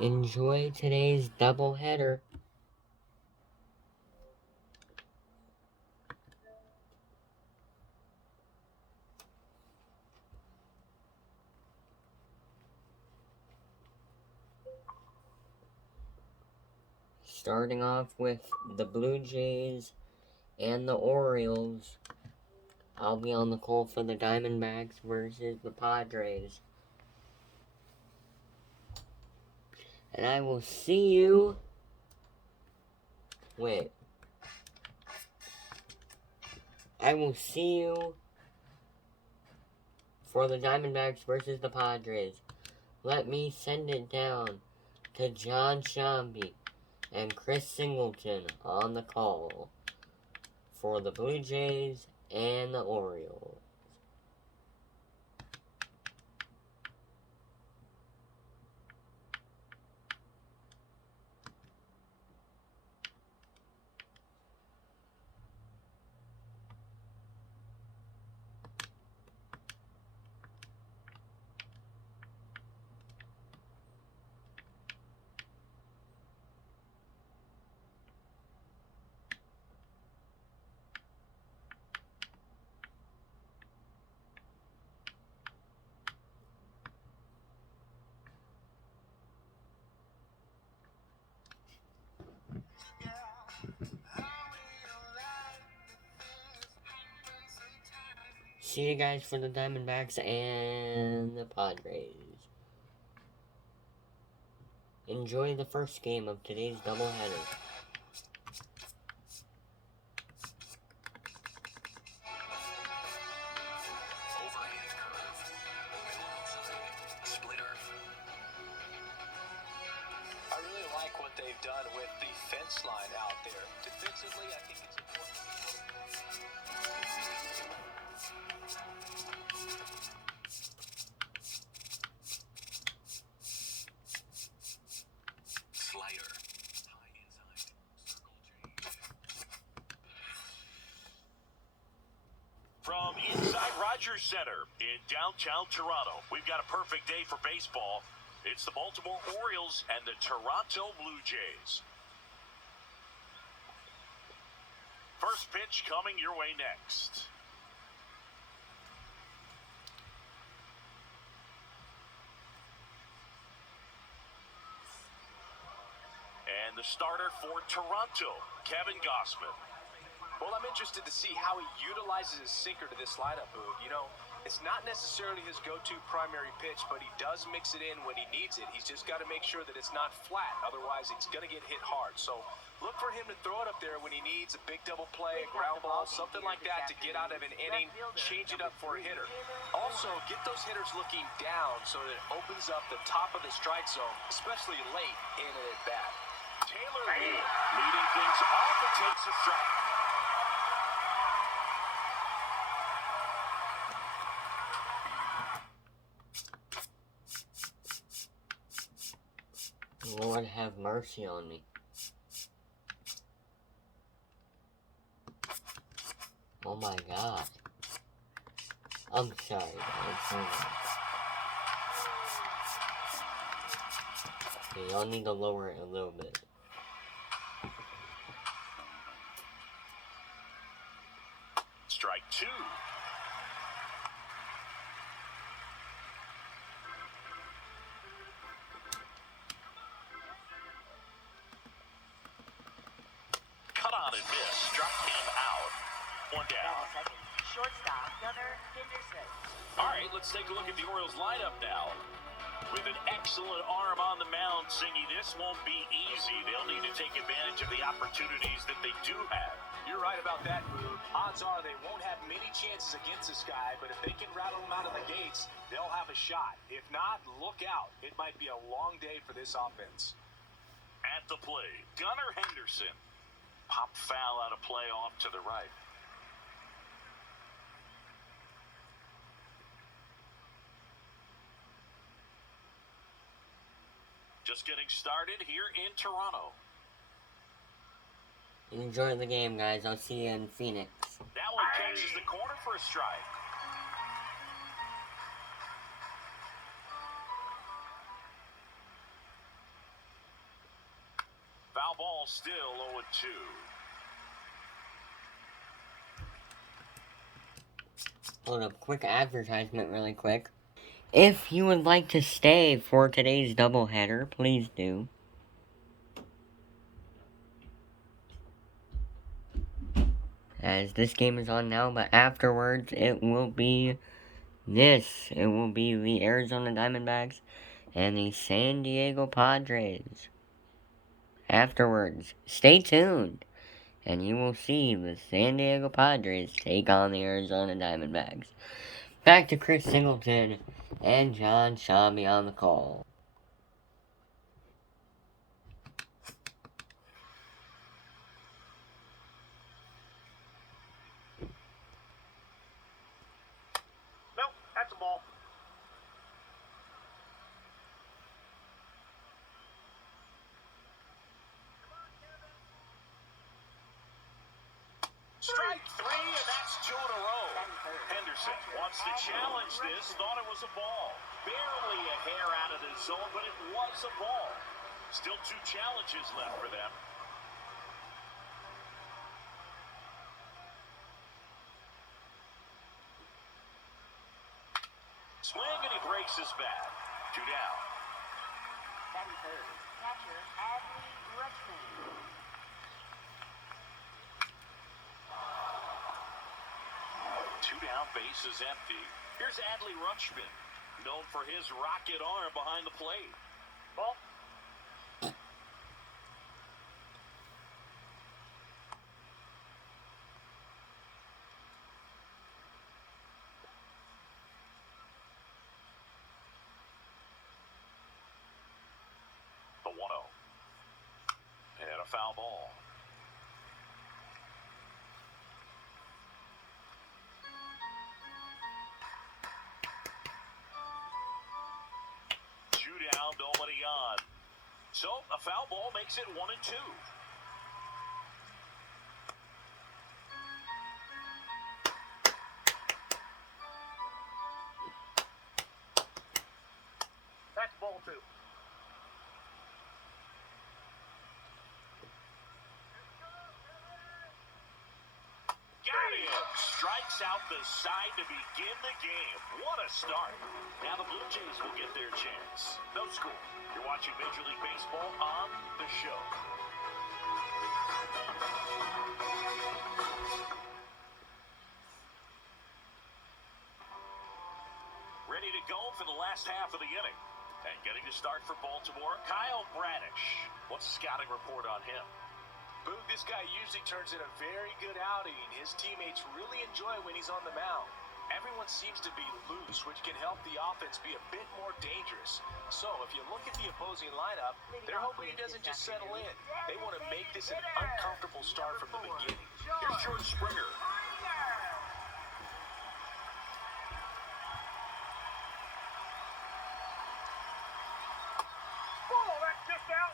Enjoy today's doubleheader. Starting off with the Blue Jays and the Orioles. I'll be on the call for the Diamondbacks versus the Padres. And I will see you. Wait. I will see you for the Diamondbacks versus the Padres. Let me send it down to John Shambi and Chris Singleton on the call for the Blue Jays and the Orioles. See you guys for the Diamondbacks and the Padres. Enjoy the first game of today's doubleheader. I really like what they've done with the fence line out there. Defensively, I think it's important. Slider. High inside. Circle change. From inside Rogers Center in downtown Toronto, we've got a perfect day for baseball. It's the Baltimore Orioles and the Toronto Blue Jays. First pitch coming your way next. And the starter for Toronto, Kevin Gausman. Well, I'm interested to see how he utilizes his sinker to this lineup, Boog. You know, it's not necessarily his go-to primary pitch, but he does mix it in when he needs it. He's just got to make sure that it's not flat. Otherwise, it's going to get hit hard. So look for him to throw it up there when he needs a big double play, a ground ball, something like that to get out of an inning, change it up for a hitter. Also, get those hitters looking down so that it opens up the top of the strike zone, especially late in an at-bat. Taylor leading things off and takes a strike. Lord have mercy on me. Oh my god. I'm sorry, guys. Okay, y'all need to lower it a little bit. Strike two. Cut on and miss. Struck him out. One down. Shortstop, Gunnar Henderson. All right, let's take a look at the Orioles lineup now. With an excellent arm on the mound, Singy, this won't be easy. They'll need to take advantage of the opportunities that they do have. You're right about that, Boog. Odds are they won't have many chances against this guy, but if they can rattle him out of the gates, they'll have a shot. If not, look out. It might be a long day for this offense. At the plate, Gunnar Henderson. Pop foul out of play off to the right. Just getting started here in Toronto. Enjoy the game, guys. I'll see you in Phoenix. That one catches the corner for a strike. Foul ball, still 0-2. Hold up, quick advertisement really quick. If you would like to stay for today's doubleheader, please do. As this game is on now, but afterwards it will be this. It will be the Arizona Diamondbacks and the San Diego Padres. Afterwards, stay tuned, and you will see the San Diego Padres take on the Arizona Diamondbacks. Back to Chris Singleton and John Shambi on the call. Nope, that's a ball. Strike three, and that's 2 in a row. Henderson wants to challenge this, thought it was a ball. Barely a hair out of the zone, but it was a ball. Still 2 challenges left for them. Swing, and he breaks his bat. 2 down. Batting third, catcher Adley Rutschman. 2 down, base is empty. Here's Adley Rutschman, known for his rocket arm behind the plate. Ball. The 1-0. And a foul ball. Down, nobody on. So a foul ball makes it 1-2. That's ball 2. Got him! Strikes out the side to begin the game. What a start. Now the Blue Jays will get their chance. No score. You're watching Major League Baseball on the show. Ready to go for the last half of the inning. And getting to start for Baltimore, Kyle Bradish. What's the scouting report on him? Boog, this guy usually turns in a very good outing. His teammates really enjoy when he's on the mound. Everyone seems to be loose, which can help the offense be a bit more dangerous. So, if you look at the opposing lineup, they're hoping he doesn't just settle in. They want to make this an uncomfortable start from the beginning. Here's George Springer. Ball, that's just out.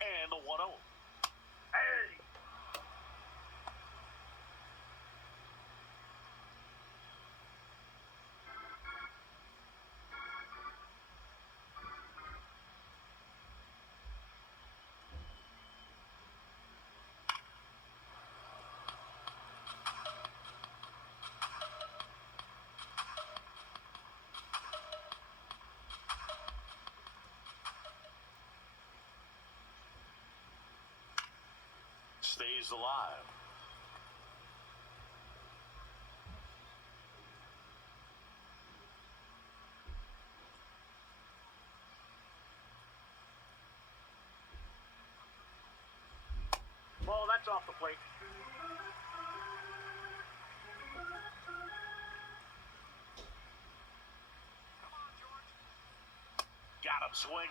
And the 1-0. Hey! Stays alive. Ball, that's off the plate. Got him swinging.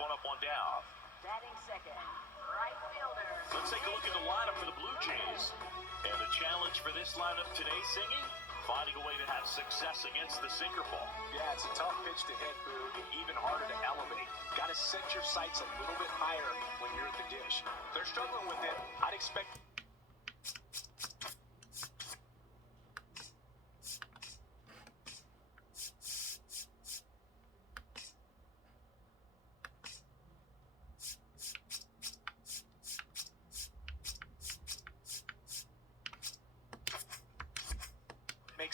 1 up, 1 down. Batting second, right fielder. Let's take a look at the lineup for the Blue Jays. And the challenge for this lineup today, Singing, finding a way to have success against the sinker ball. Yeah, it's a tough pitch to hit, Boog, and even harder to elevate. Got to set your sights a little bit higher when you're at the dish. They're struggling with it. I'd expect...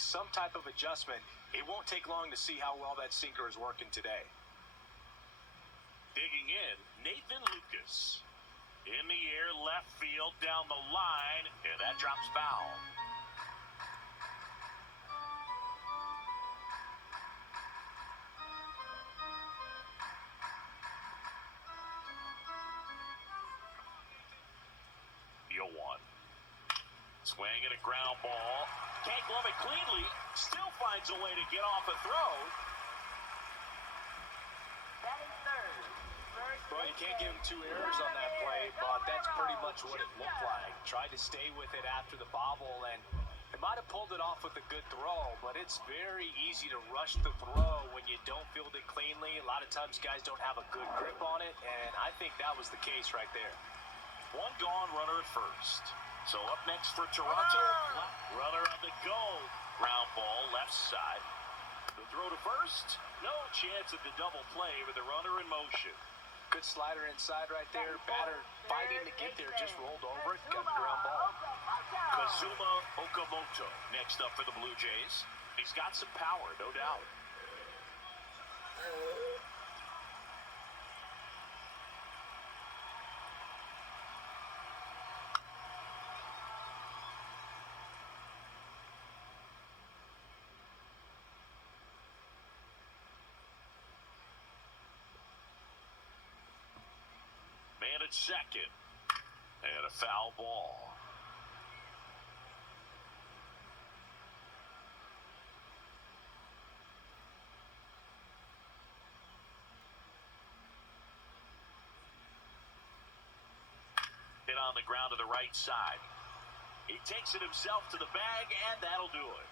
make some type of adjustment. It won't take long to see how well that sinker is working today. Digging in, Nathan Lucas. In the air, left field, down the line, and that drops foul. The 0-1. Swing and a ground ball. Can't glove it cleanly. Still finds a way to get off a throw. Batting third. First Well, you can't base give him two errors on that play, but that's pretty much what it looked like. Tried to stay with it after the bobble, and they might have pulled it off with a good throw, but it's very easy to rush the throw when you don't field it cleanly. A lot of times guys don't have a good grip on it, and I think that was the case right there. One gone, runner at first. So up next for Toronto, runner on the go. Ground ball, left side. The throw to first. No chance at the double play with the runner in motion. Good slider inside right there. Batter fighting to get there, just rolled over it, got the ground ball. Kazuma Okamoto next up for the Blue Jays. He's got some power, no doubt. Man at second. And a foul ball. Hit on the ground to the right side. He takes it himself to the bag, and that'll do it.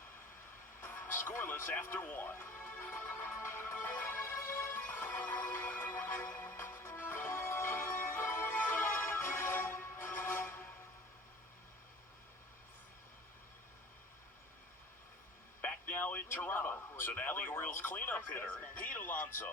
Scoreless after one. Back now in Toronto. So now the Orioles cleanup hitter, Pete Alonso.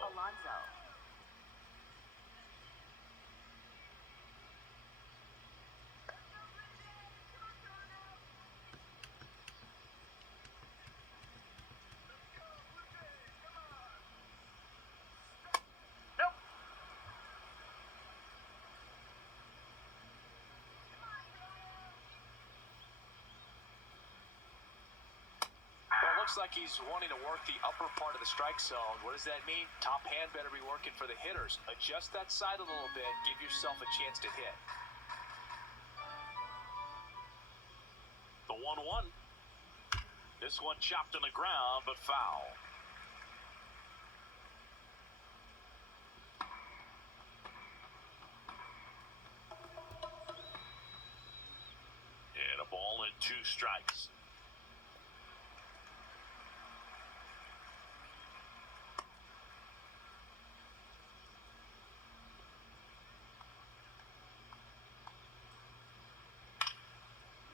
Looks like he's wanting to work the upper part of the strike zone. What does that mean? Top hand better be working for the hitters. Adjust that side a little bit. Give yourself a chance to hit. The 1-1. This one chopped on the ground, but foul. And a ball and 2 strikes.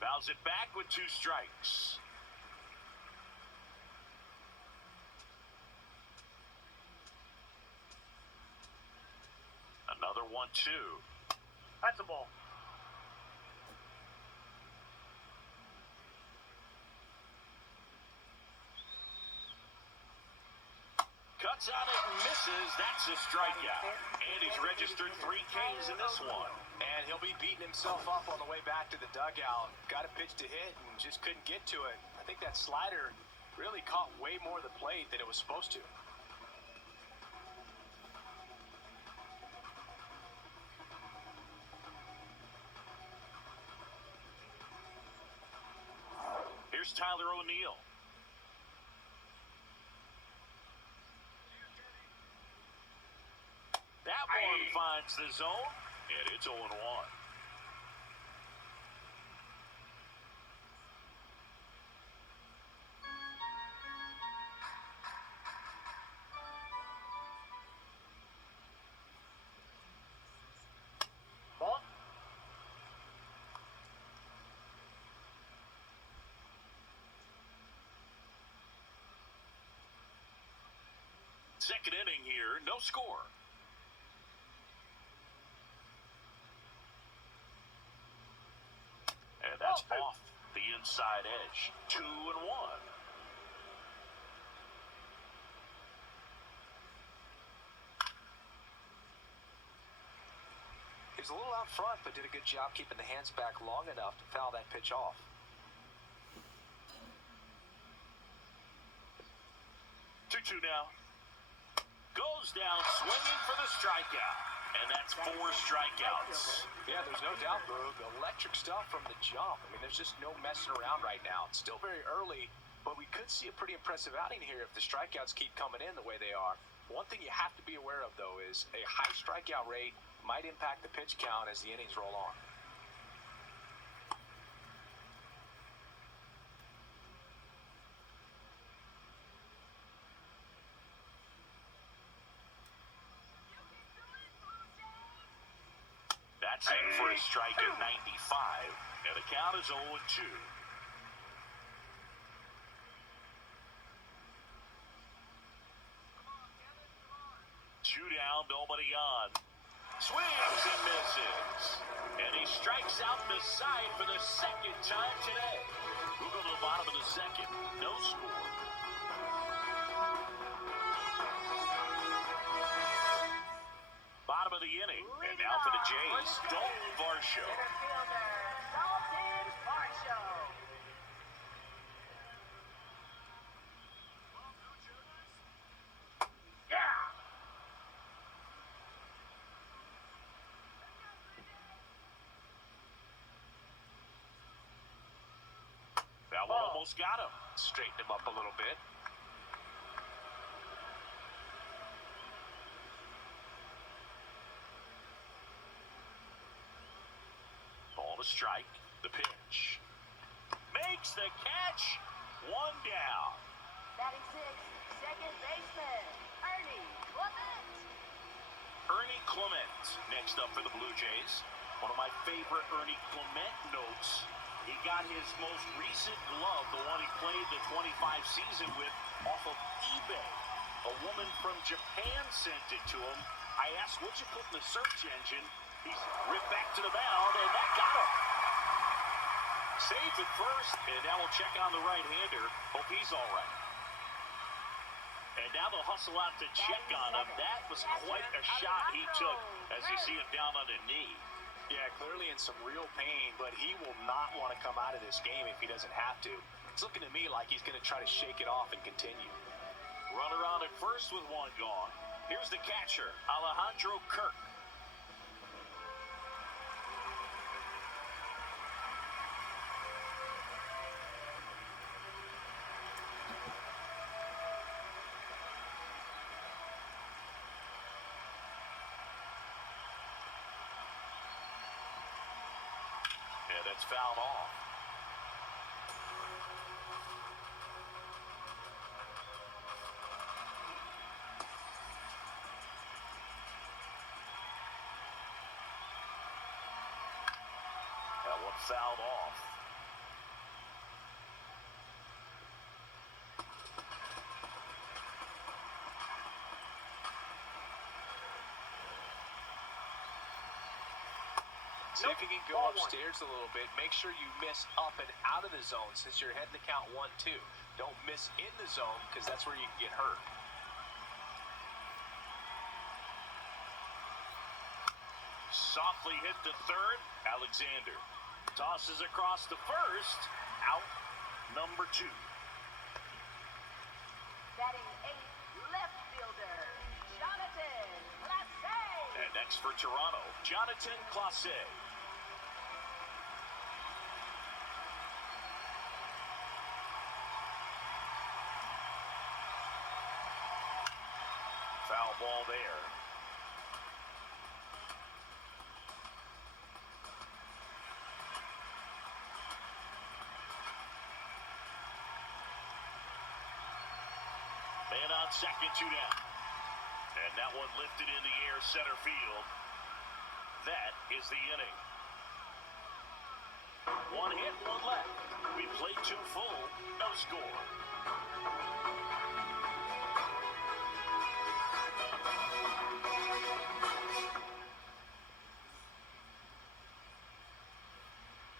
Fouls it back with 2 strikes. Another 1-2. That's a ball. Cuts on it and misses. That's a strikeout. And he's registered 3 Ks in this one. And he'll be beating himself up on the way back to the dugout. Got a pitch to hit and just couldn't get to it. I think that slider really caught way more of the plate than it was supposed to. Here's Tyler O'Neill. That one finds the zone, and it's 0-1. Ball. Second inning here, no score. And that's off the inside edge. 2-1. a little out front, but did a good job keeping the hands back long enough to foul that pitch off. 2-2 now. Goes down swinging for the strikeout. And that's 4 strikeouts. Yeah, there's no doubt, Boog. Electric stuff from the jump. I mean, there's just no messing around right now. It's still very early, but we could see a pretty impressive outing here if the strikeouts keep coming in the way they are. One thing you have to be aware of, though, is a high strikeout rate might impact the pitch count as the innings roll on. That's in for a strike at 95, and the count is 0-2. 2 down, nobody on. Swings and misses. And he strikes out the side for the second time today. We'll go to the bottom of the second. No score. Bottom of the inning. And now for the Jays, Dalton Varsho. Center fielder, Dalton Varsho. That one almost got him. Straighten him up a little bit. Ball to strike. The pitch. Makes the catch. 1 down. Batting sixth, second baseman, Ernie Clement. Ernie Clement next up for the Blue Jays. One of my favorite Ernie Clement notes. He got his most recent glove, the one he played the 25 season with, off of eBay. A woman from Japan sent it to him. I asked, what'd you put in the search engine? He's ripped back to the mound, and that got him. Saves at first, and now we'll check on the right-hander. Hope he's all right. And now they'll hustle out to check on him. That was quite a shot he took as you see him down on a knee. Yeah, clearly in some real pain, but he will not want to come out of this game if he doesn't have to. It's looking to me like he's going to try to shake it off and continue. Runner on at first with 1 gone. Here's the catcher, Alejandro Kirk. Yeah, that's fouled off. That one fouled off. See if you can go upstairs a little bit. Make sure you miss up and out of the zone since you're heading to count 1-2. Don't miss in the zone because that's where you can get hurt. Softly hit to third. Alexander tosses across to first. Out number 2. Batting eighth, left fielder, Jonathan Clase. And next for Toronto, Jonathan Clase. Foul ball there. Man on second, 2 down. And that one lifted in the air center field. That is the inning. 1 hit, 1 left. We played 2 full, no score.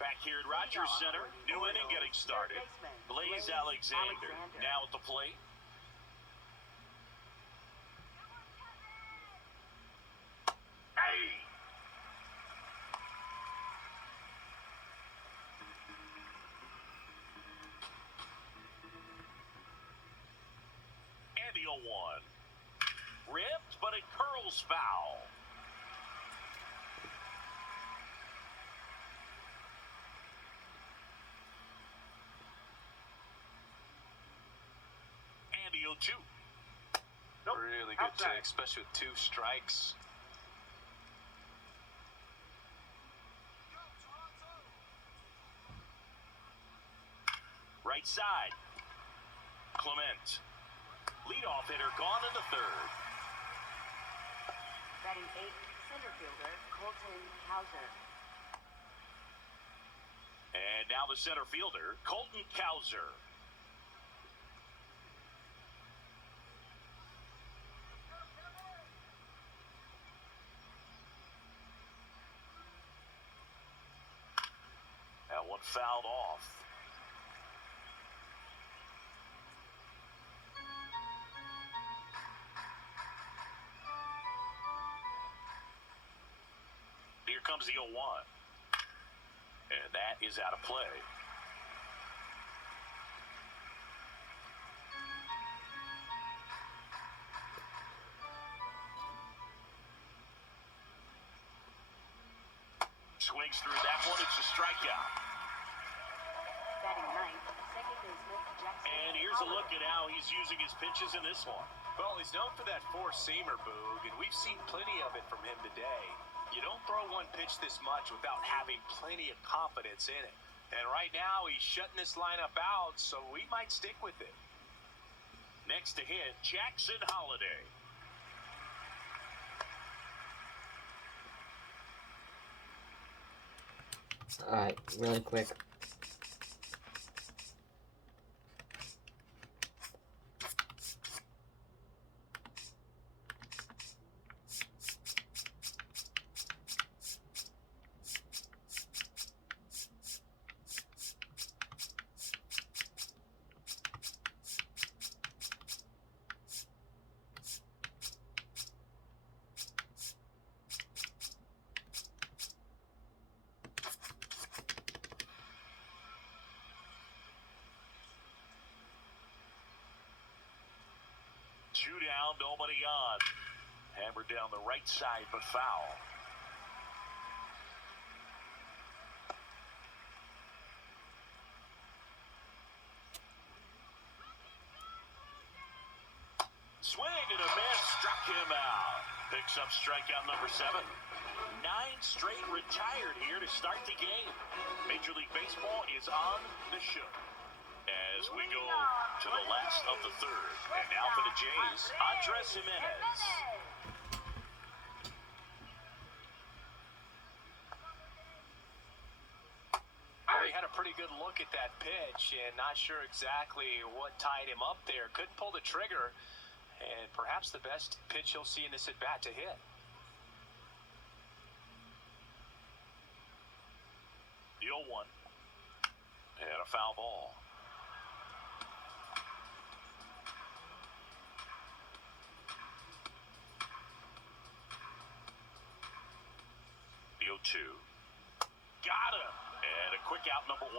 Back here at Rogers Center, new inning getting started. Blaze Alexander now at the plate. 1. Ripped, but it curls foul. And the 0-2. Nope. Really good Outside. take, especially with 2 strikes. Right side. Clement. Leadoff hitter gone in the 3rd. Batting 8th, center fielder Colton Cowser. And now the center fielder, Colton Cowser. That one fouled off. Here comes the 0-1. And that is out of play. Swings through that one. It's a strikeout. Batting 9th, second baseman Jackson. And here's a look at how he's using his pitches in this one. Well, he's known for that 4-seamer, Boog, and we've seen plenty of it from him today. You don't throw one pitch this much without having plenty of confidence in it. And right now, he's shutting this lineup out, so we might stick with it. Next to hit, Jackson Holiday. Alright, really quick. Two down, nobody on. Hammered down the right side, but foul. Swing and a miss, struck him out. Picks up strikeout number 7. 9 straight retired here to start the game. Major League Baseball is on the show. As we go to the last of the 3rd. And now for the Jays, Andres Jimenez. Well, he had a pretty good look at that pitch and not sure exactly what tied him up there. Couldn't pull the trigger, and perhaps the best pitch he'll see in this at-bat to hit. The 0-1. And a foul ball. The 0-2. Got him. And a quick out number 1.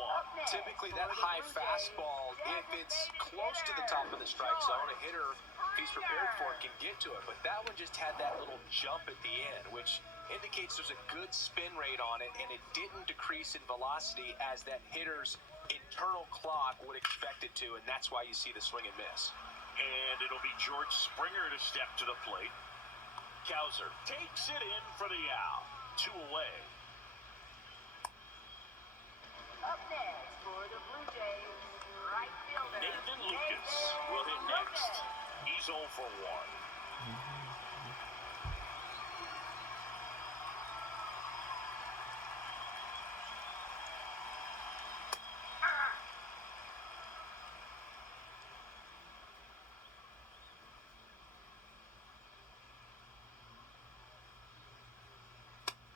Typically, that high fastball, if it's close to the top of the strike zone, a hitter, if he's prepared for it, can get to it. But that one just had that little jump at the end, which indicates there's a good spin rate on it, and it didn't decrease in velocity as that hitter's internal clock would expect it to, and that's why you see the swing and miss. And it'll be George Springer to step to the plate. Cowser takes it in for the out. 2 away. Up next for the Blue Jays, right fielder Nathan Lucas will hit next. He's 0 for 1.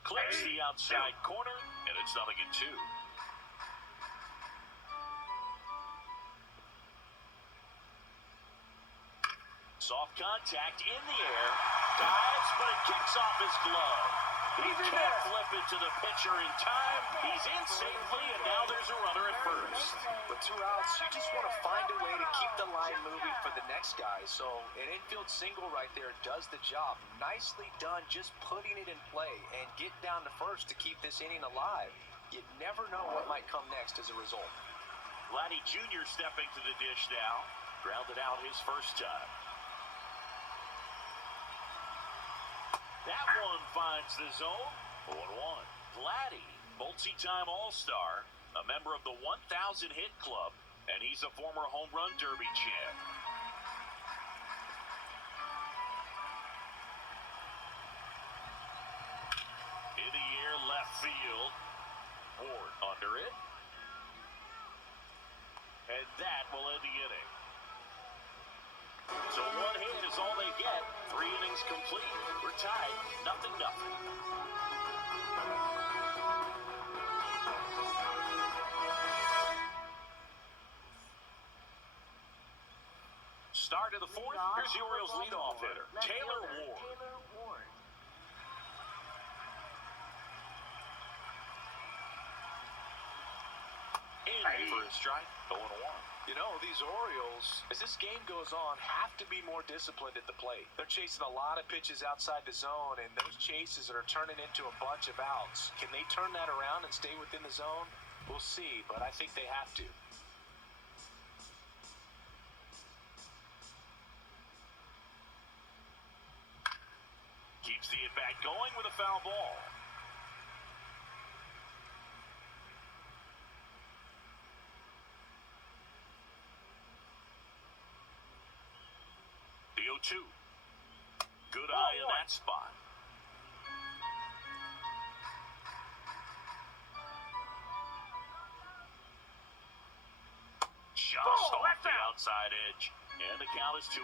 Clips the outside corner, and it's 0-2. Soft contact in the air. Dives, but it kicks off his glove. He can't flip it to the pitcher in time. He's in safely, and now there's a runner at first. first. With 2 outs, you just want to find a way to keep the line moving for the next guy. So an infield single right there does the job. Nicely done, just putting it in play and get down to first to keep this inning alive. You never know what might come next as a result. Vladdy Jr. stepping to the dish now. Grounded out his first time. That one finds the zone. 0-1. Vladdy, multi-time All-Star, a member of the 1,000 hit club, and he's a former home run derby champ. In the air, left field. Ward under it. And that will end the inning. So 1 hit is all they get. 3 innings complete. We're tied, 0-0. Start of the 4th. Here's the Orioles leadoff hitter, Taylor Ward. In for a strike, 0-1. You know, these Orioles, as this game goes on, have to be more disciplined at the plate. They're chasing a lot of pitches outside the zone, and those chases are turning into a bunch of outs. Can they turn that around and stay within the zone? We'll see, but I think they have to. Keeps the at-bat going with a foul ball. The 0-2. Good eye in that spot. Just off the outside edge. And the count is 2-2.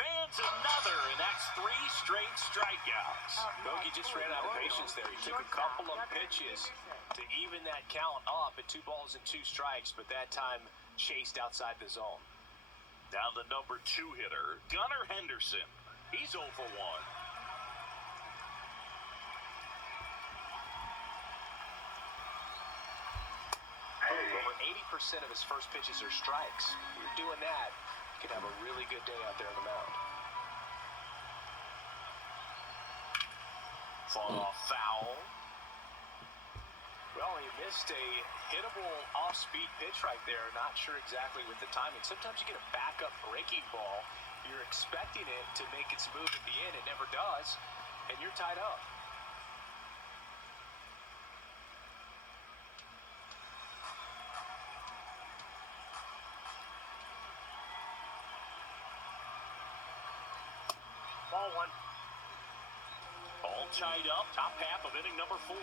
Fans another, and that's 3 straight strikeouts. Bogey just ran out of patience there. He took a couple of pitches to even that count up at 2 balls and 2 strikes, but that time chased outside the zone. Now the number 2 hitter, Gunnar Henderson. He's 0 for 1. Over 80% of his first pitches are strikes. You're doing that, you can have a really good day out there on the mound. Fought off foul. Well, he missed a hittable off-speed pitch right there. Not sure exactly with the timing. Sometimes you get a backup breaking ball. You're expecting it to make its move at the end. It never does, and you're tied up. Ball 1. All tied up, top half of inning number 4.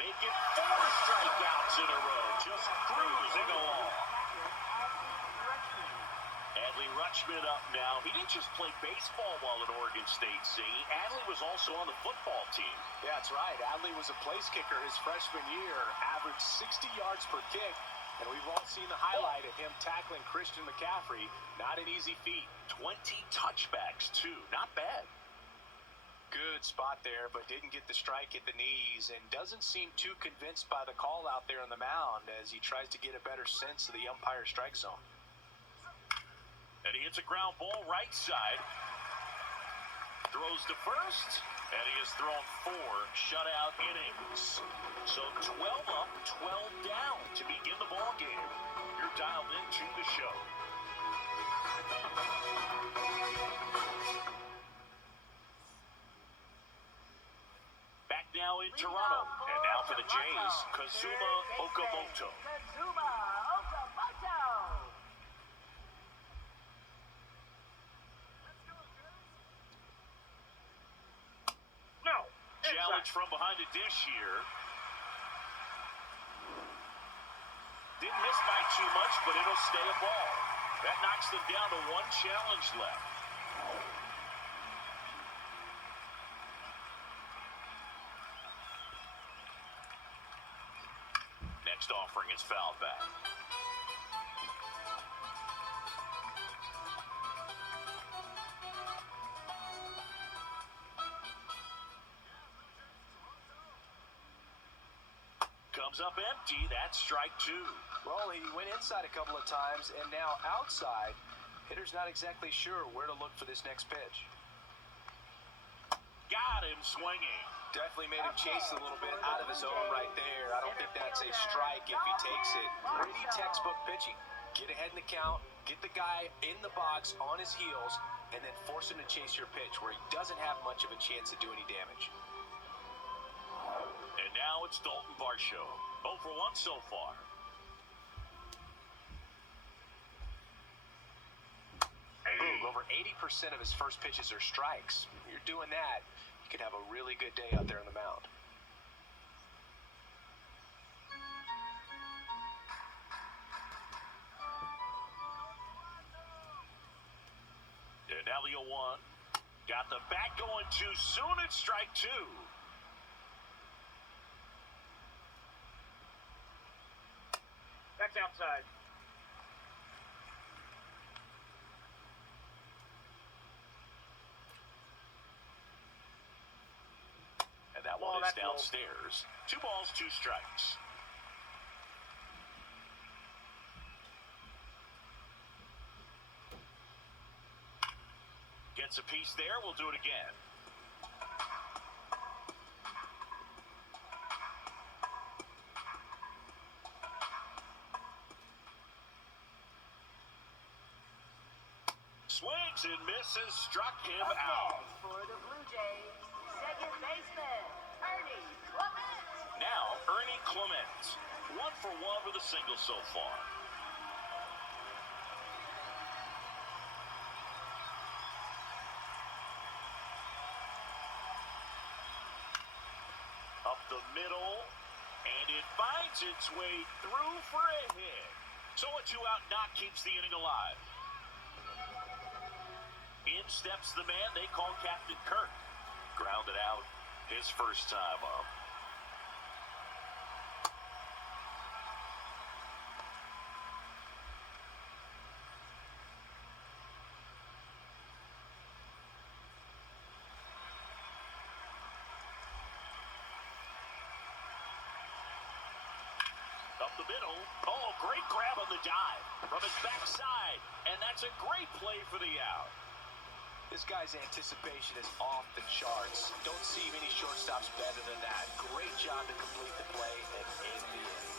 Making 4 strikeouts in a row, just cruising along. Adley Rutschman up now. He didn't just play baseball while at Oregon State, C. Adley was also on the football team. Yeah, that's right. Adley was a place kicker his freshman year, averaged 60 yards per kick, and we've all seen the highlight of him tackling Christian McCaffrey. Not an easy feat. 20 touchbacks, too. Not bad. Good spot there, but didn't get the strike at the knees and doesn't seem too convinced by the call out there on the mound as he tries to get a better sense of the umpire strike zone. And he hits a ground ball right side. Throws to first, and he has thrown 4 shutout innings. So 12 up, 12 down to begin the ball game. You're dialed into the show. Back now in Toronto, and now for the Jays, Kazuma Okamoto. Challenge from behind the dish here. Didn't miss by too much, but it'll stay a ball. That knocks them down to 1 challenge left. Next offering is fouled back. Comes up empty. That's strike two. Well, he went inside a couple of times, and now outside. Hitter's not exactly sure where to look for this next pitch. Got him swinging. Definitely made him chase a little bit out of his zone right there. I don't think that's a strike if he takes it. Pretty textbook pitching. Get ahead in the count, get the guy in the box on his heels, and then force him to chase your pitch where he doesn't have much of a chance to do any damage. And now it's Dalton Varsho. 0 for 1 so far. Boom, over 80% of his first pitches are strikes. If you're doing that, you can have a really good day out there on the mound. And now the 0-1. Got the bat going too soon. It's strike two. That's outside. And that one is downstairs. 2 balls, 2 strikes. Gets a piece there. We'll do it again. Swings and misses. Struck him Up out. next for the Blue Jays, second baseman, Ernie Clement. Now, Ernie Clement. 1 for 1 with a single so far. Up the middle, and it finds its way through for a hit. So a 2-out knock keeps the inning alive. In steps the man they call Captain Kirk. Grounded out his first time up. Up the middle. Oh, great grab on the dive from his backside. And that's a great play for the out. This guy's anticipation is off the charts. Don't see many shortstops better than that. Great job to complete the play and end the inning.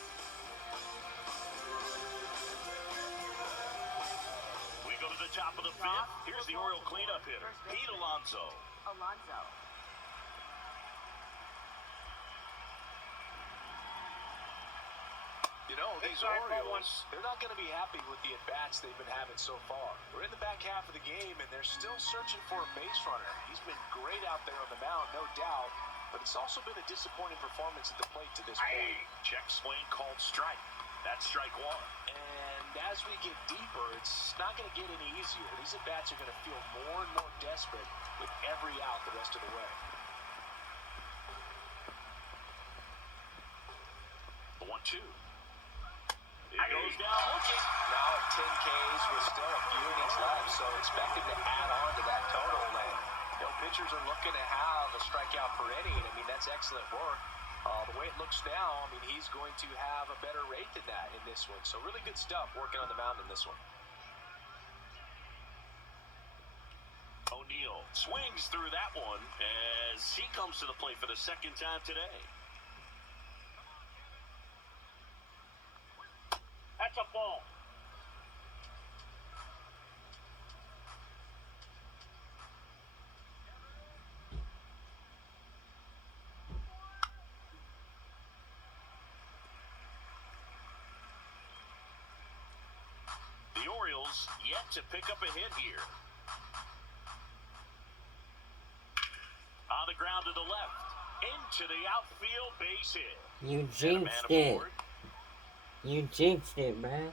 We go to the top of the fifth. Here's the Oriole cleanup hitter, Pete Alonso. Alonso. You know, these Orioles, they're not going to be happy with the at-bats they've been having so far. We're in the back half of the game, and they're still searching for a base runner. He's been great out there on the mound, no doubt, but it's also been a disappointing performance at the plate to this point. Check swing called strike. That's strike one. And as we get deeper, it's not going to get any easier. These at-bats are going to feel more and more desperate with every out the rest of the way. The 1-2. It goes down looking. Now at 10 Ks with still a few innings left, so expect him to add on to that total. And pitchers are looking to have a strikeout per inning. I mean, that's excellent work. The way it looks now, I mean, he's going to have a better rate than that in this one. So really good stuff working on the mound in this one. O'Neal swings through that one as he comes to the plate for the second time today. That's a ball. The Orioles yet to pick up a hit here. On the ground to the left. Into the outfield, base hit. You jinxed it. You jinxed it, bruh.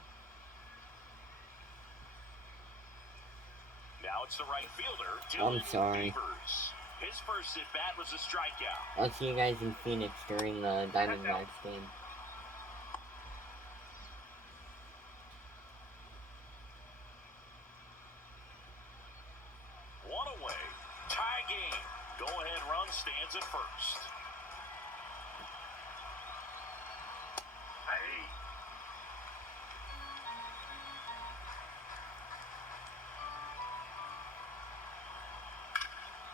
Now it's the right fielder. I'm sorry. Beavers. His first at bat was a strikeout. I'll see you guys in Phoenix during the Diamondbacks game. One away. Tie game. Go ahead run stands at first.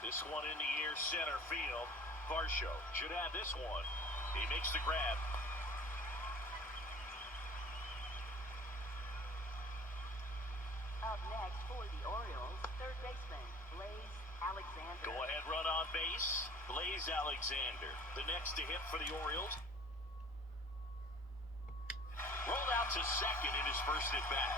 This one in the air center field. Varsho should have this one. He makes the grab. Up next for the Orioles, third baseman, Blaze Alexander. Go ahead run on base. Blaze Alexander, the next to hit for the Orioles. Rolled out to second in his first at bat.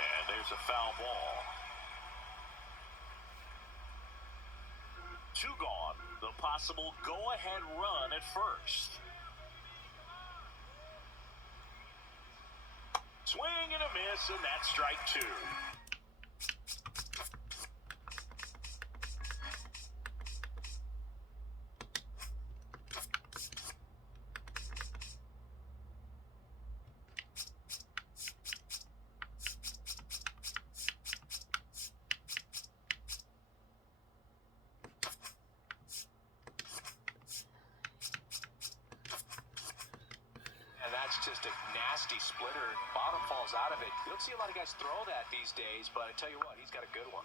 And there's a foul ball. Two gone. The possible go-ahead run at first. Swing and a miss, and that's strike two. And that's just a nasty splitter. Bottom falls out of it. You don't see a lot of guys throw that these days, but I tell you what, he's got a good one.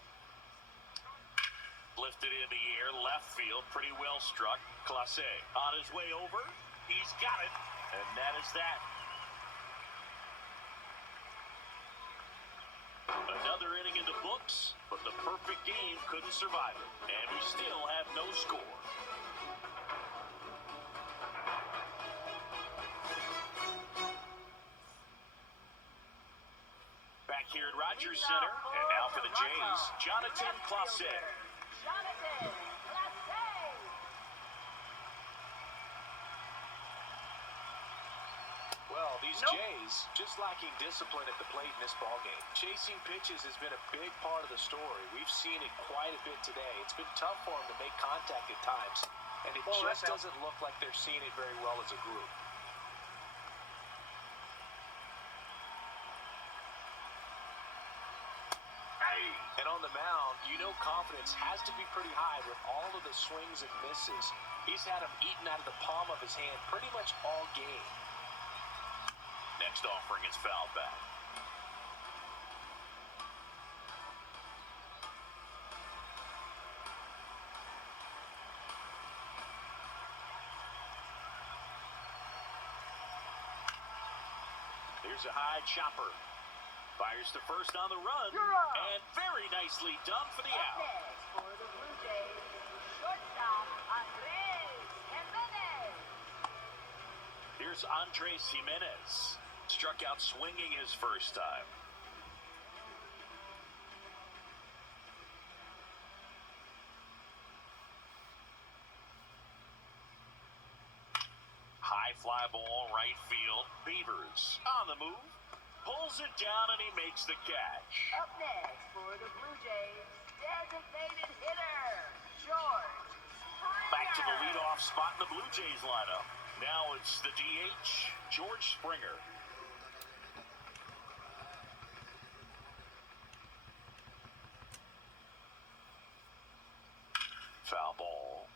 Lifted in the air, left field, pretty well struck. Clase on his way over. He's got it, and that is that. Another inning in the books, but the perfect game couldn't survive it. And we still have no score. Back here at Rogers Center, and now for the Jays, Jonathan Clase. Jonathan Clase. Well, these Jays just lacking discipline at the plate in this ballgame. Chasing pitches has been a big part of the story. We've seen it quite a bit today. It's been tough for them to make contact at times, and it just doesn't look like they're seeing it very well as a group. And on the mound, you know confidence has to be pretty high with all of the swings and misses. He's had them eaten out of the palm of his hand pretty much all game. Next offering is fouled back. Here's a high chopper. Fires to first on the run. And very nicely done for the Up out. next for the Blue Jays, shortstop Andres Jimenez. Here's Andres Jimenez. Struck out swinging his first time. High fly ball, right field. Beavers on the move. Pulls it down and he makes the catch. Up next for the Blue Jays, designated hitter, George Springer. Back to the leadoff spot in the Blue Jays lineup. Now it's the DH, George Springer. Foul ball.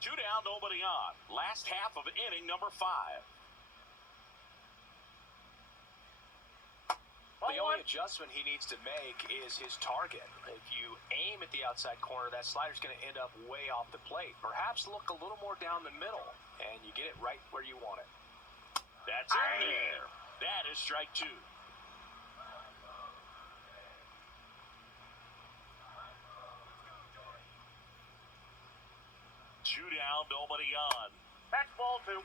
Two down, nobody on. Last half of inning number 5. The only adjustment he needs to make is his target. If you aim at the outside corner, that slider's going to end up way off the plate. Perhaps look a little more down the middle, and you get it right where you want it. That's in there. That is strike 2. Two down, nobody on. That's ball 2.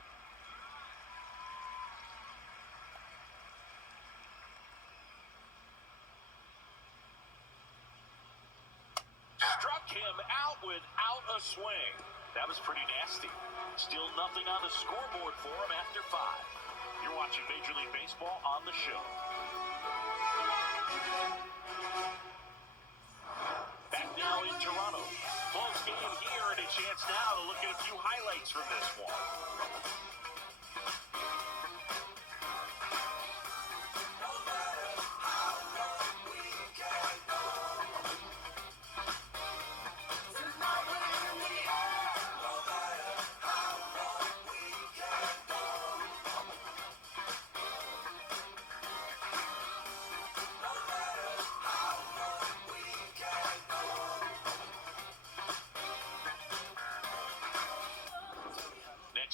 Struck him out without a swing. That was pretty nasty. Still nothing on the scoreboard for him after 5. You're watching Major League Baseball on the show. Back now in Toronto. Close game here and a chance now to look at a few highlights from this one.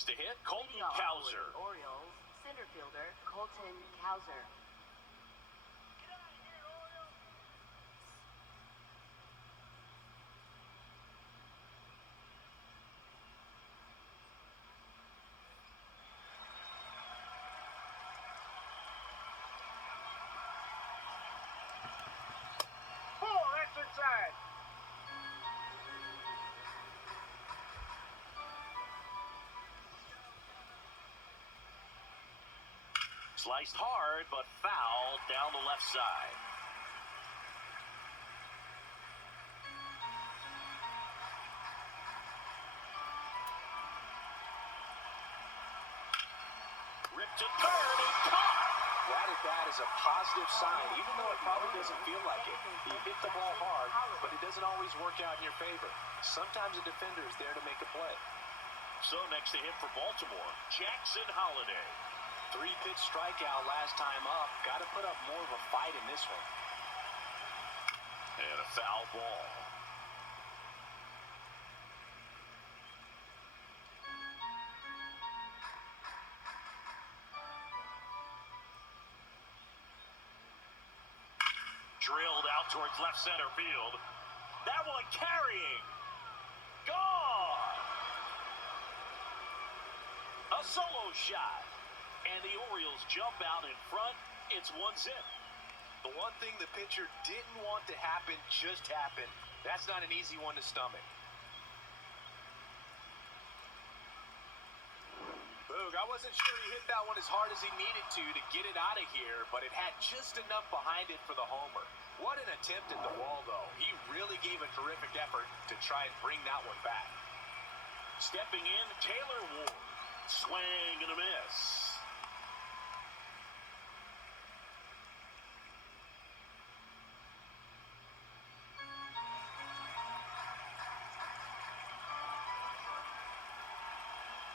Next to hit, Colton Leading off for Cowser. the Orioles, center fielder Colton Cowser. Oh, that's inside. Sliced hard, but foul down the left side. Ripped to third and caught. That at bat is a positive sign, even though it probably doesn't feel like it. You hit the ball hard, but it doesn't always work out in your favor. Sometimes a defender is there to make a play. So next to hit for Baltimore, Jackson Holiday. 3-pitch strikeout last time up. Got to put up more of a fight in this one. And a foul ball. Drilled out towards left center field. That one carrying. Gone. A solo shot. And the Orioles jump out in front. It's 1-0. The one thing the pitcher didn't want to happen just happened. That's not an easy one to stomach. Boog, I wasn't sure he hit that one as hard as he needed to get it out of here, but it had just enough behind it for the homer. What an attempt at the wall, though. He really gave a terrific effort to try and bring that one back. Stepping in, Taylor Ward. Swing and a miss.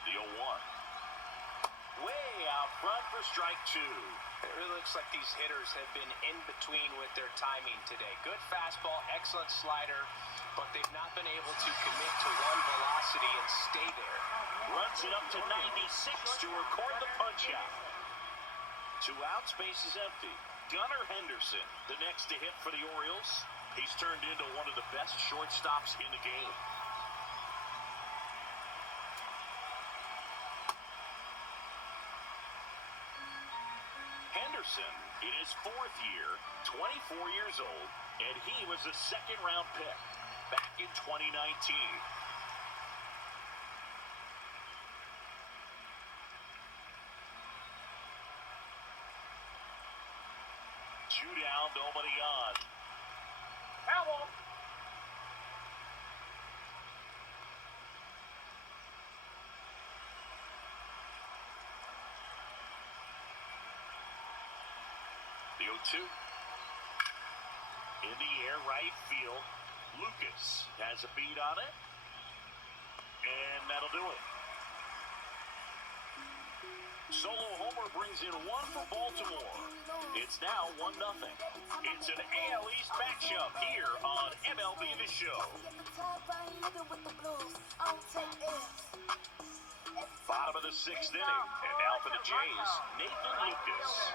The 0-1. Way out front for strike two. It really looks like these hitters have been in between with their timing today. Good fastball, excellent slider, but they've not been able to commit to one velocity and stay there. Runs it up to 96 to record the punch out. 2 outs, base is empty. Gunnar Henderson, the next to hit for the Orioles. He's turned into one of the best shortstops in the game. Henderson, in his 4th year, 24 years old, and he was a second-round pick back in 2019. Two down, nobody on. Foul. The 0-2. In the air, right field. Lucas has a beat on it. And that'll do it. Solo homer brings in 1 for Baltimore. It's now 1-0. It's an AL East matchup here on MLB The Show. Bottom of the 6th inning. And now for the Jays, Nathan Lucas.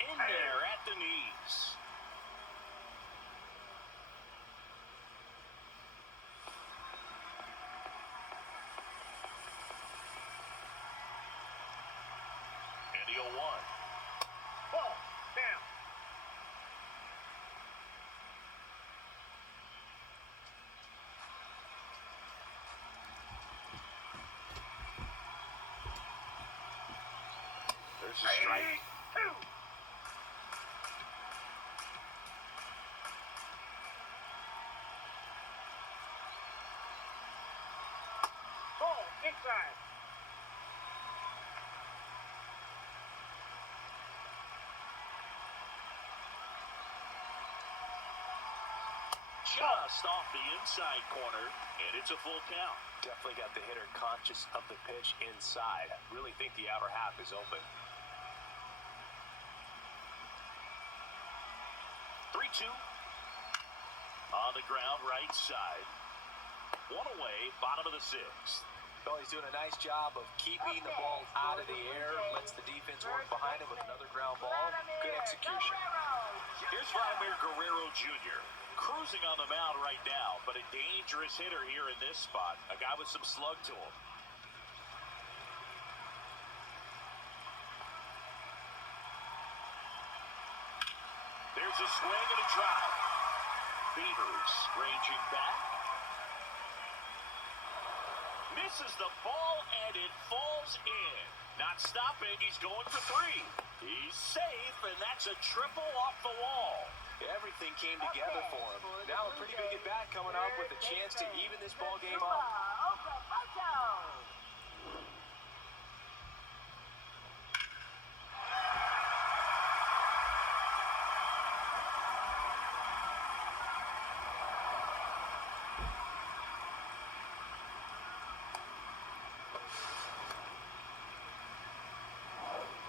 In there at the knees. And the 0-1. Ball. Down. There's a strike. 2. Ball. Inside. Just off the inside corner, and it's a full count. Definitely got the hitter conscious of the pitch inside. I really think the outer half is open. 3-2 2. On the ground, right side. One away, bottom of the 6th. Well, he's doing a nice job of keeping the ball out of the air, lets the defense work behind him with another ground ball. Good execution. Here's Vladimir Guerrero Jr. cruising on the mound right now, but a dangerous hitter here in this spot. A guy with some slug to him. There's a swing and a drive. Beavers ranging back. Misses the ball and it falls in. Not stopping, he's going for 3. He's safe, and that's a triple off the wall. Everything came together for him. Now a pretty big at-bat coming up with a chance to even this ball game up.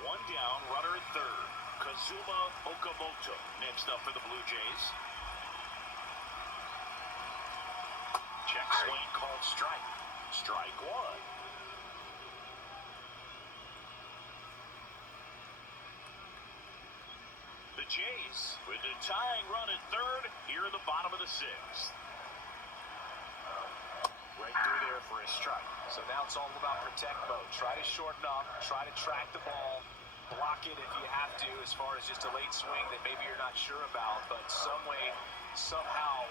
One down, runner at third. Kazuma Okamoto next up for the Blue Jays. Check swing called strike. Strike 1. The Jays with the tying run at third here in the bottom of the 6th. Right through there for a strike. So now it's all about protect mode. Try to shorten up, try to track the ball, block it if you have to as far as just a late swing that maybe you're not sure about, but some way, somehow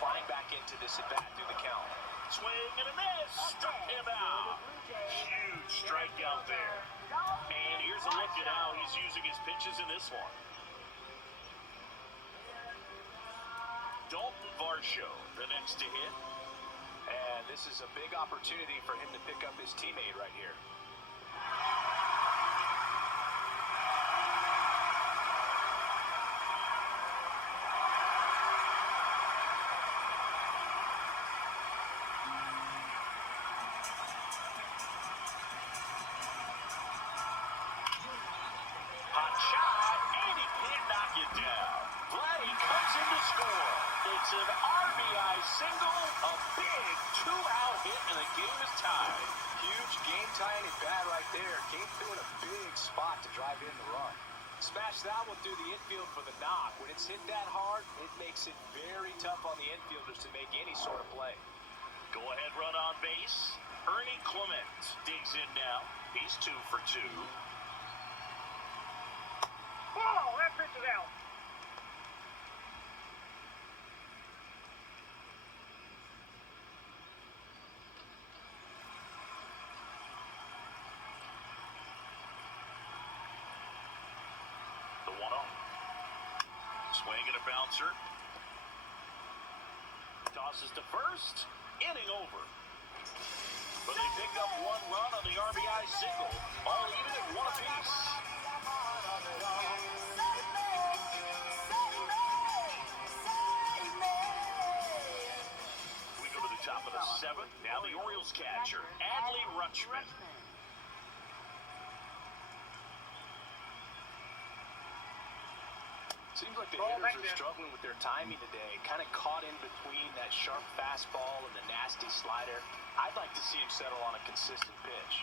climb back into this at bat through the count. Swing and a miss. Struck him out. Huge strikeout there. And here's a look at how he's using his pitches in this one. Dalton Varsho, the next to hit. And this is a big opportunity for him to pick up his teammate right here. Hot shot, and he can't knock it down. Vladdy comes in to score. It's an RBI single, a big 2-out hit, and the game is tied. Huge game-tying at bat right there. Came through in a big spot to drive in the run. Smash that one through the infield for the knock. When it's hit that hard, it makes it very tough on the infielders to make any sort of play. Go-ahead run on base. Ernie Clement digs in now. He's 2 for 2. Ball, that pitch is out. The 1-0. Swing and a bouncer. Tosses to first. Inning over. But they pick up 1 run on the RBI single. All even at 1 apiece. We go to the top of the 7th. Now the Orioles catcher, Adley Rutschman. Seems like the hitters are struggling with their timing today. Kind of caught in between that sharp fastball and the nasty slider. I'd like to see him settle on a consistent pitch.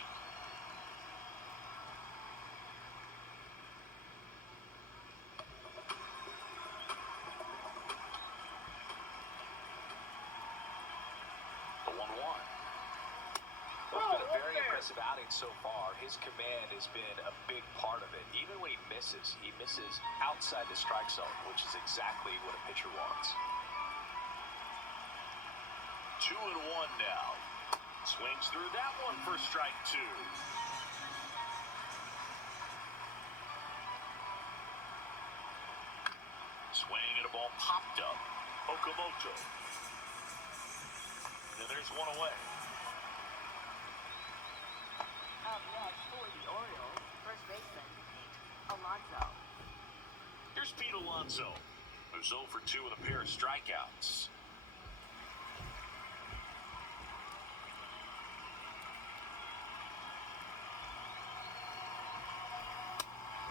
The 1-1. Well, it's been a very impressive outing so far. His command has been a big part of it. Even when he misses outside the strike zone, which is exactly what a pitcher wants. 2-1 now. Swings through that one for strike 2. Swing and a ball popped up. Okamoto. And there's 1 away. Up next for the Orioles, first baseman Pete Alonso. Here's Pete Alonso, who's 0 for 2 with a pair of strikeouts.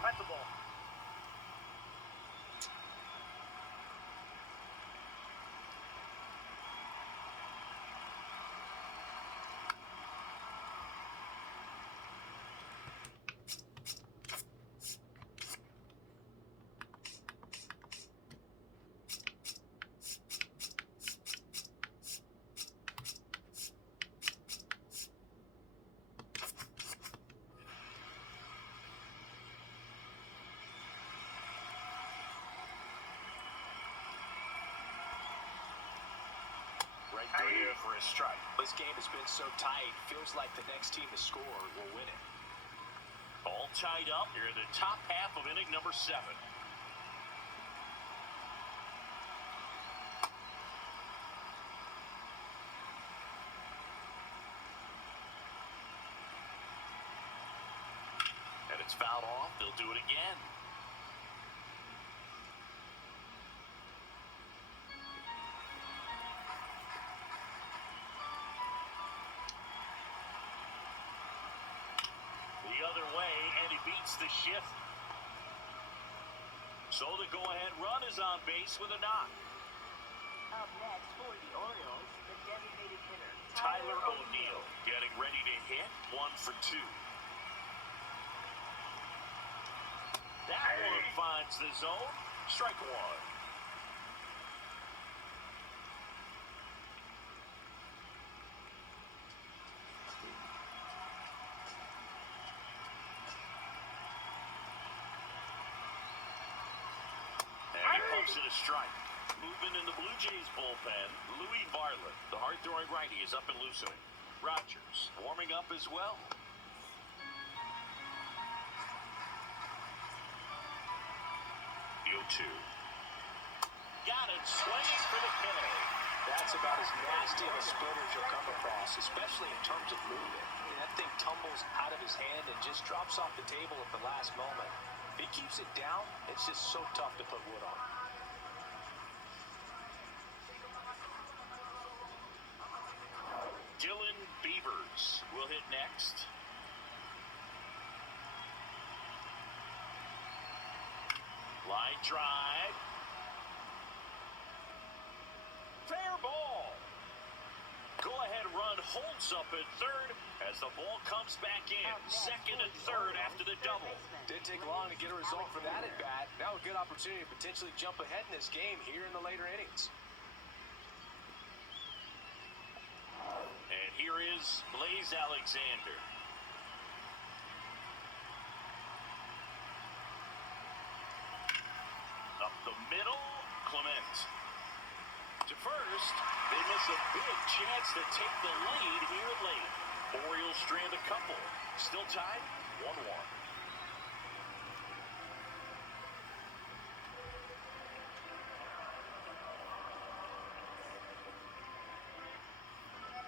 That's the ball. there for a strike. This game has been so tight, feels like the next team to score will win it. All tied up here in the top half of inning number 7. And it's fouled off. They'll do it again. The other way, and he beats the shift. So the go-ahead run is on base with a knock. Up next for the Orioles, the designated hitter, Tyler O'Neill getting ready to hit. 1 for 2. That one finds the zone. Strike 1. And he pumps it a strike. Moving in the Blue Jays bullpen, Louis Varland, the hard-throwing righty, is up and loosening. Rogers warming up as well. The 0-2. Got it, swinging for the K. That's about as nasty of a splitter as you'll come across, especially in terms of movement. I mean, that thing tumbles out of his hand and just drops off the table at the last moment. If he keeps it down, it's just so tough to put wood on. Dylan Beavers will hit next. Line drive. Fair ball. Go-ahead run holds up at third as the ball comes back in. Second and third after the double. Didn't take long to get a result for that at bat. Now a good opportunity to potentially jump ahead in this game here in the later innings. And here is Blaze Alexander. Up the middle, Clement. To first, they miss a big chance to take the lead here late. Orioles strand a couple. Still tied, 1-1.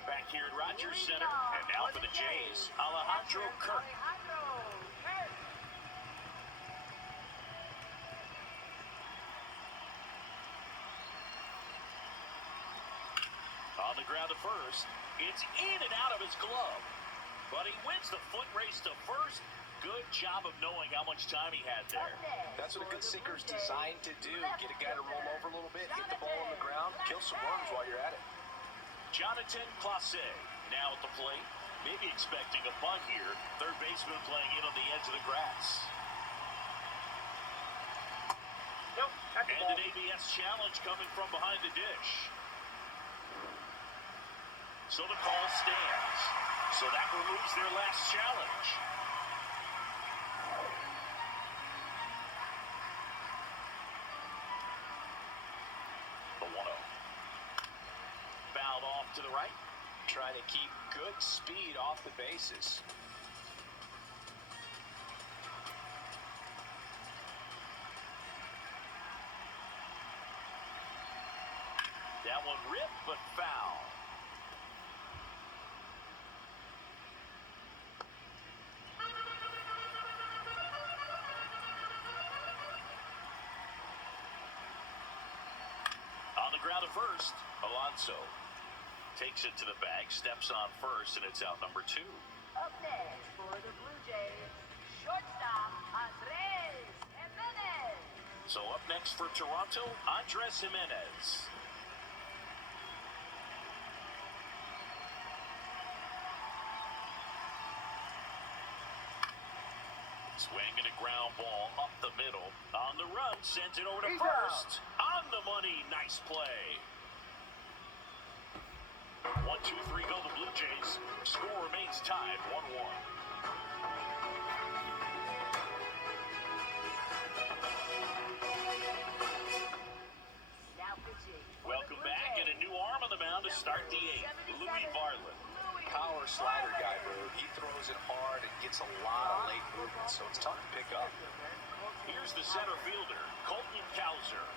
Back here at Rogers Center, and now for the Jays, Alejandro Kirk. On the ground to first, it's in and out of his glove. But he wins the foot race to first. Good job of knowing how much time he had there. That's what a good sinker's designed to do. Get a guy to roll over a little bit, hit the ball on the ground, kill some worms while you're at it. Jonathan Clase now at the plate. Maybe expecting a bunt here. Third baseman playing in on the edge of the grass. Nope, that's the And ball. an ABS challenge coming from behind the dish. So the call stands. So that removes their last challenge. The 1-0. Fouled off to the right. Trying to keep good speed off the bases. That one ripped, but foul. On the ground at first, Alonso takes it to the bag, steps on first, and it's out number 2. Up next for the Blue Jays, shortstop Andres Jimenez. So up next for Toronto, Andres Jimenez. Swinging a ground ball up the middle. On the run, sends it over to first. On the money, nice play. 1-2-3 go the Blue Jays. Score remains tied 1-1. Now pitching. Welcome back, and a new arm on the mound to start the eighth, Louis Varland. Power slider guy, Boo. He throws it hard and gets a lot of late movement, so it's tough to pick up. Here's the center fielder, Colton Cowser.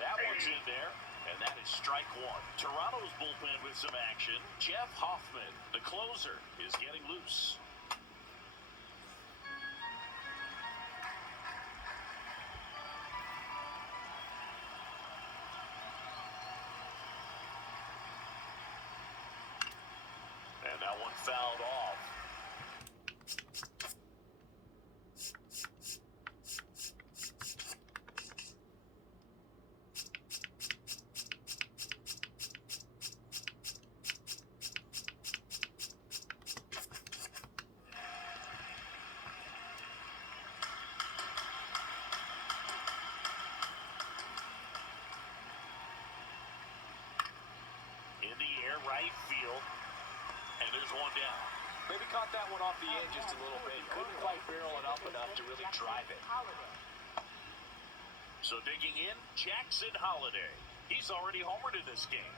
That one's in there, and that is strike one. Toronto's bullpen with some action. Jeff Hoffman, the closer, is getting loose. And that one fouled off. In the air, right field. And there's one down. Maybe caught that one off the end just a little bit. Couldn't quite barrel it up enough to really drive it. So digging in, Jackson Holliday. He's already homered in this game.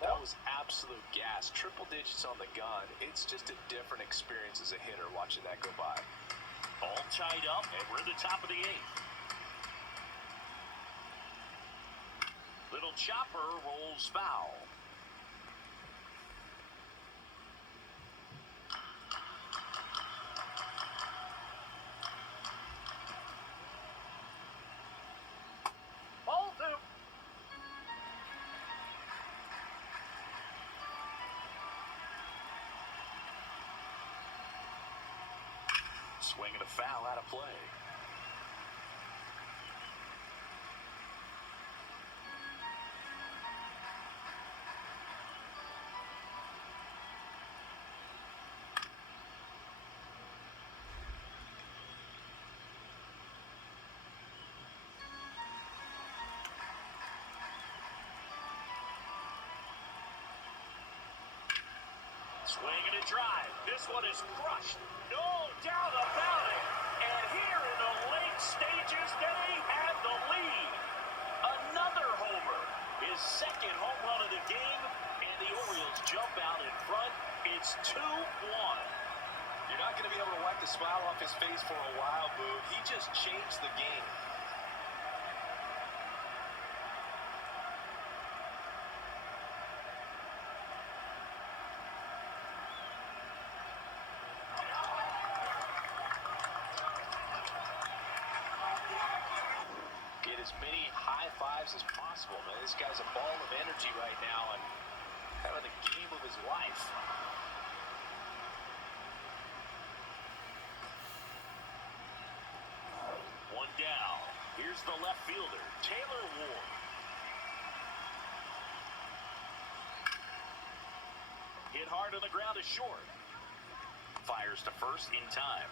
That was absolute gas. Triple digits on the gun. It's just a different experience as a hitter watching that go by. All tied up, and we're at the top of the eighth. Little chopper rolls foul. Ball two. Swinging a foul out of play. Swing and a drive. This one is crushed. No doubt about it. And here in the late stages, they have the lead. Another homer. His second home run of the game. And the Orioles jump out in front. It's 2-1. You're not going to be able to wipe the smile off his face for a while, Boo. He just changed the game. Get as many high fives as possible, man. This guy's a ball of energy right now and having the game of his life. One down. Here's the left fielder, Taylor Ward. Hit hard on the ground is short. Fires to first in time.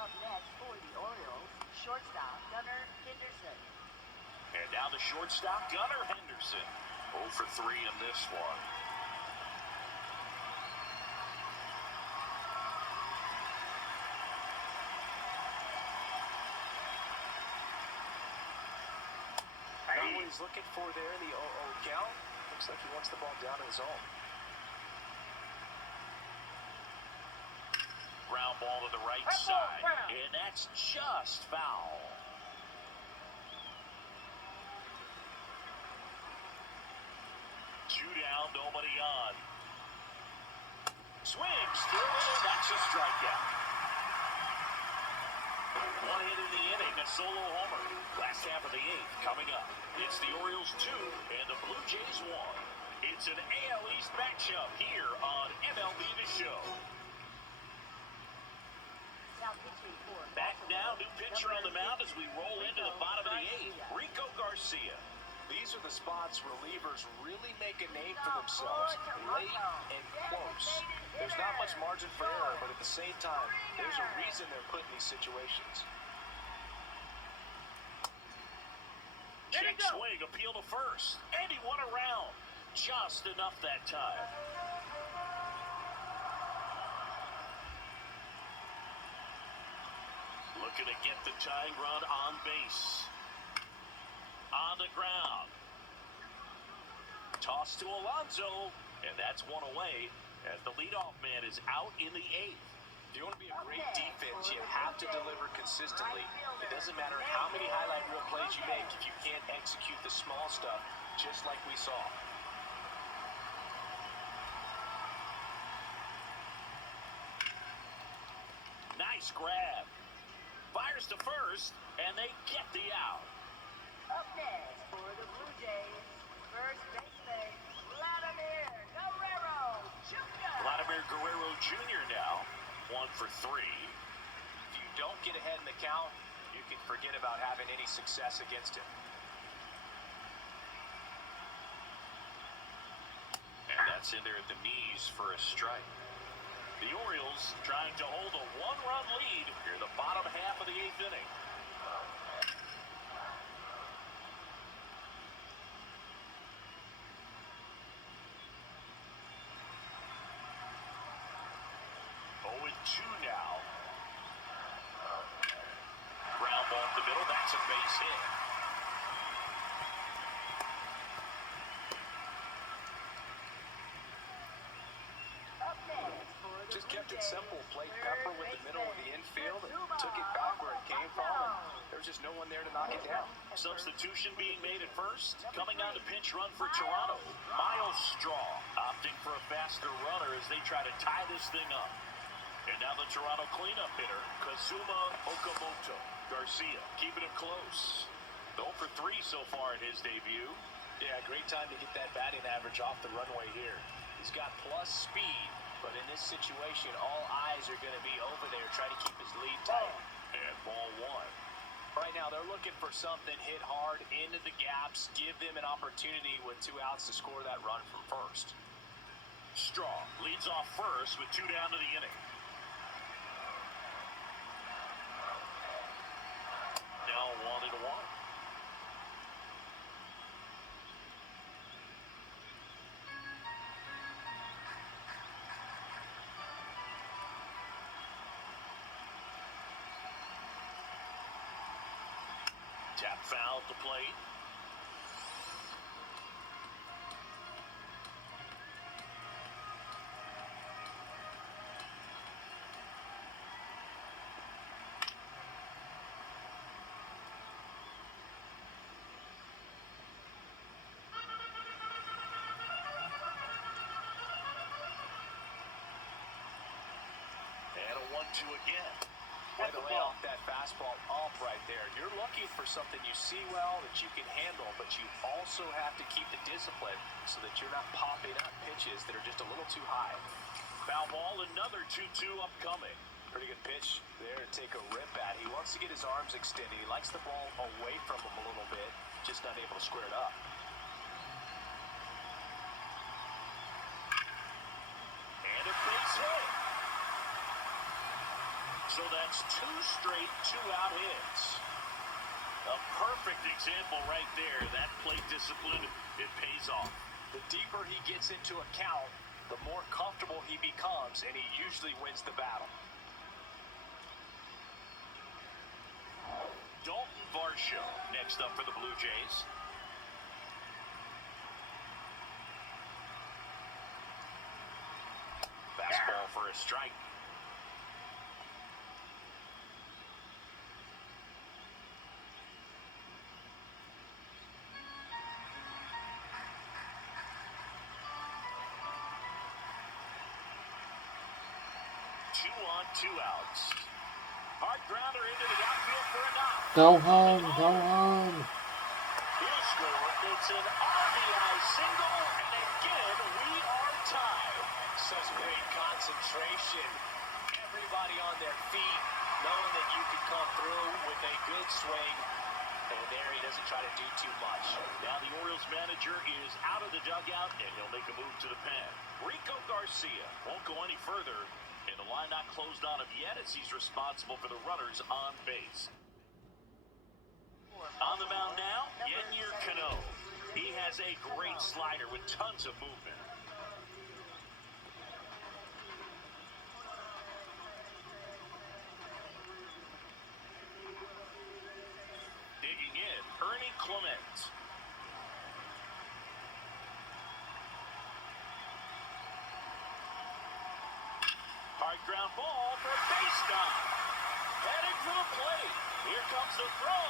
Up next for the Orioles, shortstop Gunnar Henderson. And now the shortstop, Gunnar Henderson. 0 for 3 in this one. Not what he's looking for there in the 0-0 count. Looks like he wants the ball down in his zone. Ground ball to the right side. And that's just foul. Two down, nobody on. Swings through it, and that's a strikeout. One hit in the inning, a solo homer. Last half of the eighth coming up. It's the Orioles 2 and the Blue Jays 1. It's an AL East matchup here on MLB The Show. Back now, new pitcher on the mound as we roll into the bottom of the eighth. Rico Garcia. These are the spots relievers really make a name for themselves, late and close. There's not much margin for error, but at the same time, there's a reason they're put in these situations. Check swing, appeal to first, and he won around. Just enough that time. Looking to get the tying run on base. On the ground. Toss to Alonso, and that's one away as the leadoff man is out in the 8th. If you want to be a great defense, you have to deliver consistently. It doesn't matter how many highlight reel plays you make if you can't execute the small stuff, just like we saw. Nice grab. Fires to first, and they get the out. Up next for the Blue Jays, first baseman, Vladimir Guerrero Jr. Vladimir Guerrero Jr. now, 1 for 3. If you don't get ahead in the count, you can forget about having any success against him. And that's in there at the knees for a strike. The Orioles trying to hold a 1-run lead here in the bottom half of the 8th inning. Oh, and 2 now. Ground ball up the middle. That's a base hit. Up next for the Just Blue kept it Jays, simple. Played third Pepper with the middle of the infield and took it back where it came from. And there was just no one there to knock it down. Substitution being made at first. Coming on the pinch run for Toronto. Miles Straw opting for a faster runner as they try to tie this thing up. And now the Toronto cleanup hitter, Kazuma Okamoto. Garcia keeping him close. 0 for 3 so far in his debut. Yeah, great time to get that batting average off the runway here. He's got plus speed, but in this situation, all eyes are going to be over there trying to keep his lead tight. And ball 1. Right now, they're looking for something hit hard into the gaps, give them an opportunity with 2 outs to score that run from first. Straw leads off first with 2 down to the inning. Now 1-1. Tap foul to plate. And a 1-2 again. Way to lay off that fastball up right there. You're looking for something you see well that you can handle, but you also have to keep the discipline so that you're not popping up pitches that are just a little too high. Foul ball, another 2-2 upcoming. Pretty good pitch there to take a rip at. He wants to get his arms extended. He likes the ball away from him a little bit, just not able to square it up. And a base hit. So that's 2 straight 2-out hits. A perfect example right there. That plate discipline, it pays off. The deeper he gets into a count, the more comfortable he becomes, and he usually wins the battle. Dalton Varsho next up for the Blue Jays. Fastball for a strike. Two on, 2 outs. Hard grounder into the outfield for a knock. Go home, go home. He'll score. It's an RBI single, and again, we are tied. Such great concentration. Everybody on their feet, knowing that you can come through with a good swing. And there he doesn't try to do too much. Now the Orioles manager is out of the dugout, and he'll make a move to the pen. Rico Garcia won't go any further, and the line not closed on him yet as he's responsible for the runners on base. On the mound now, Yennier Cano. He had has a great slider with tons of movement. Digging in, Ernie Clement. Hard ground ball for a base stop. Heading for the plate. Here comes the throw.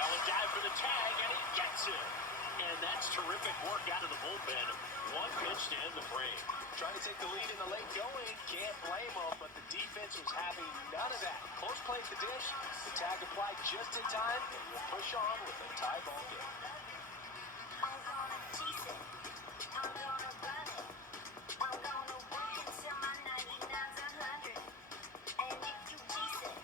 Now a dive for the tag, and he gets it. And that's terrific work out of the bullpen. One pitch to end the frame. Trying to take the lead in the late going. Can't blame them, but the defense was having none of that. Close play at the dish. The tag applied just in time, and we'll push on with a tie ball game. I'm gonna chase it. I'm gonna run it. I'm gonna work until my 99's 100. And if you chase it,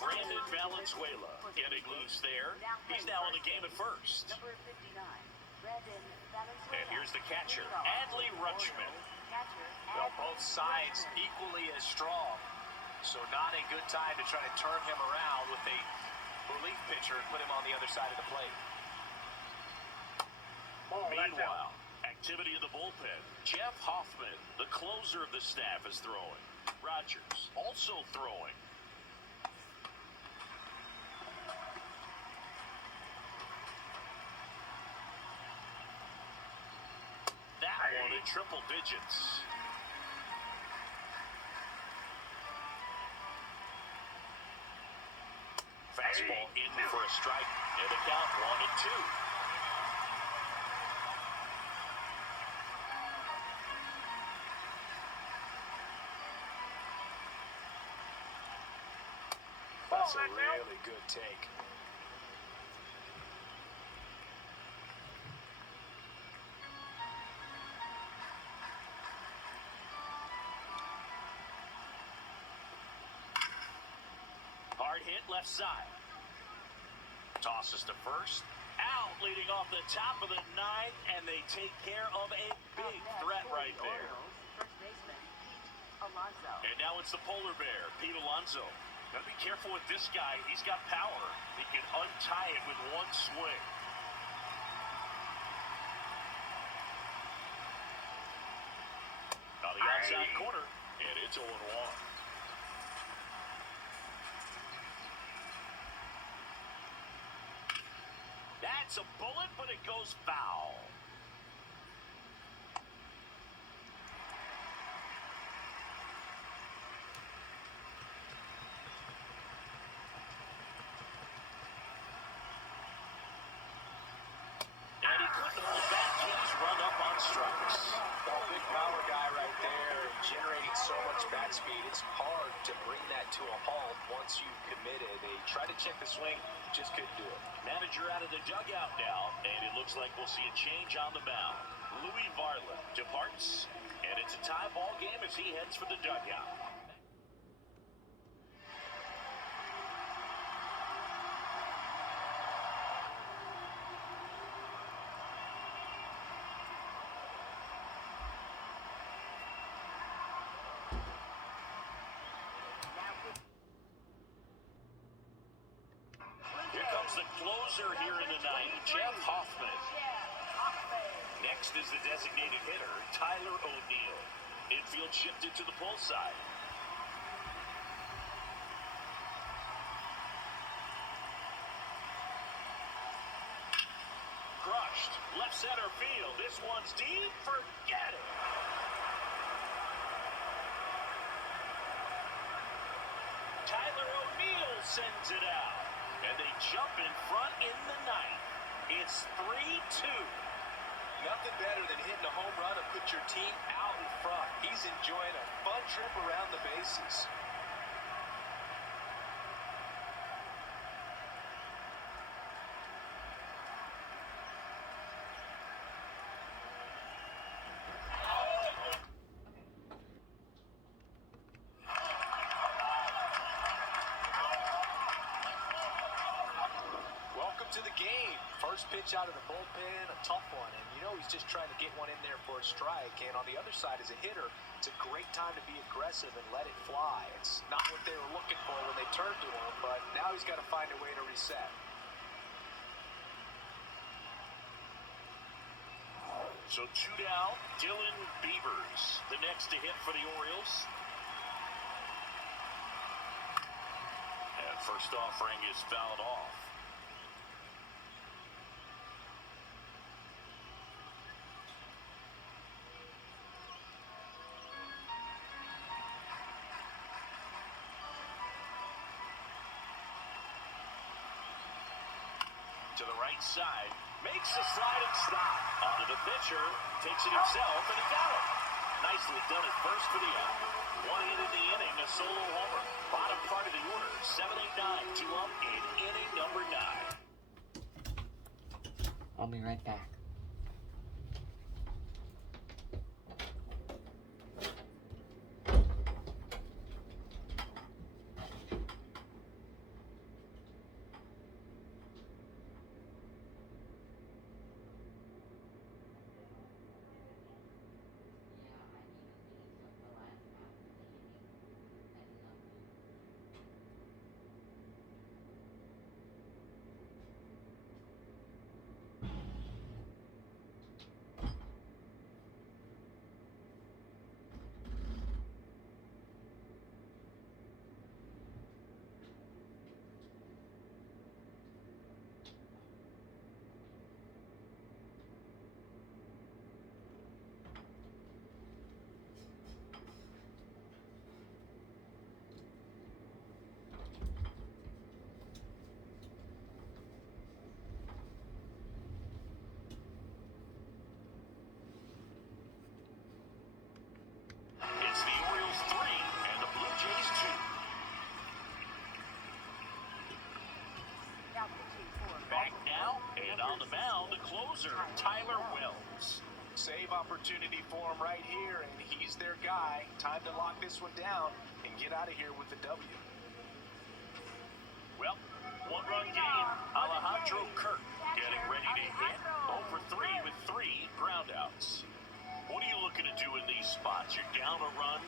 Brandon Valenzuela getting loose there. He's now in the game at first. Number 59, Brandon Valenzuela. And here's the catcher, Adley Rutschman. Well, both sides equally as strong, so not a good time to try to turn him around with a relief pitcher and put him on the other side of the plate. Meanwhile, activity in the bullpen. Jeff Hoffman, the closer of the staff, is throwing. Rogers also throwing. That one in triple digits. Fastball in for a strike, and the count 1-2. That's a really good take. Hard hit left side. Tosses to first. Out, leading off the top of the ninth, and they take care of a big threat right there. First baseman, Pete Alonso. And now it's the polar bear, Pete Alonso. Gotta be careful with this guy. He's got power. He can untie it with one swing. On the outside corner, and it's 0-1. That's a bullet, but it goes foul. And he couldn't hold back. He's run up on strikes. Well, big power guy right there, generating so much bat speed. It's hard to bring that to a halt once you've committed. They tried to check the swing, just couldn't do it. Manager out of the dugout now, and it looks like we'll see a change on the mound. Louis Varland departs, and it's a tie ball game as he heads for the dugout. Here comes the closer here in the ninth, Jeff Hoffman. Next is the designated hitter, Tyler O'Neill. Infield shifted to the pull side. Crushed. Left center field. This one's deep. Forget it. Tyler O'Neill sends it out. And they jump in front in the ninth. It's 3-2. Nothing better than hitting a home run and put your team out in front. He's enjoying a fun trip around the bases. Welcome to the game. First pitch out of the bullpen, a tough one, and you know he's just trying to get one in there for a strike. And on the other side, as a hitter, it's a great time to be aggressive and let it fly. It's not what they were looking for when they turned to him, but now he's got to find a way to reset. So 2 down, Dylan Beavers, the next to hit for the Orioles. And first offering is fouled off. To the right side, makes the sliding stop. Onto the pitcher, takes it himself, and he got it. Nicely done at first for the out. 1 hit in the inning, a solo homer. Bottom part of the order, 7-8-9, 2 up in inning number 9. I'll be right back. It's the Orioles 3 and the Blue Jays 2. Now pitching for Back now, and on the mound, the closer, Tyler Wells. Save opportunity for him right here, and he's their guy. Time to lock this one down and get out of here with the W. Well, 1-run game, Alejandro Kirk getting ready to hit. 0 for 3 with 3 groundouts. What are you looking to do in these spots? You're down a run,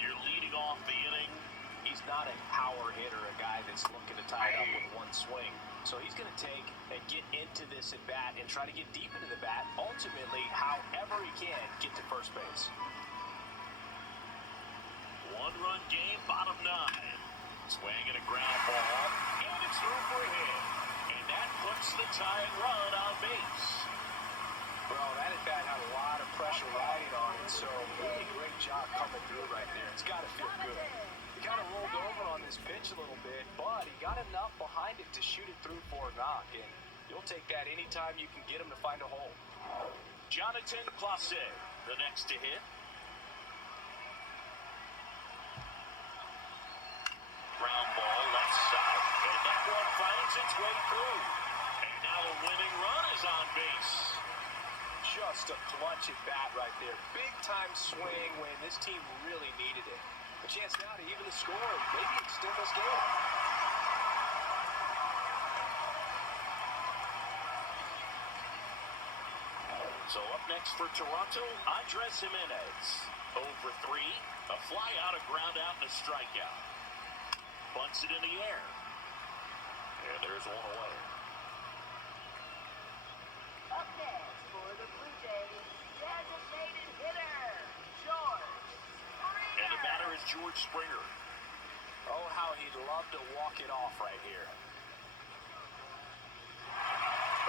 you're leading off the inning. He's not a power hitter, a guy that's looking to tie it up with one swing. So he's going to take and get into this at bat and try to get deep into the bat. Ultimately, however he can, get to first base. 1-run game, bottom 9. Swinging a ground ball, and it's through for a hit. And that puts the tying run on base. Bro, that at bat had a lot of pressure riding on it, so really great job coming through right there. It's got to feel good. He kind of rolled over on this pitch a little bit, but he got enough behind it to shoot it through for a knock, and you'll take that anytime you can get him to find a hole. Jonathan Place, the next to hit. Ground ball left side, and that one finds its way through. And now the winning run is on base. Just a clutch at bat right there. Big time swing when this team really needed it. A chance now to even the score and maybe extend this game. So up next for Toronto, Andres Jimenez. 0 for 3, a fly out, a ground out, and a strikeout. Bunts it in the air. And there's one away. Up next for the Blue Jays, designated hitter, George Springer. And the batter is George Springer. Oh, how he'd love to walk it off right here.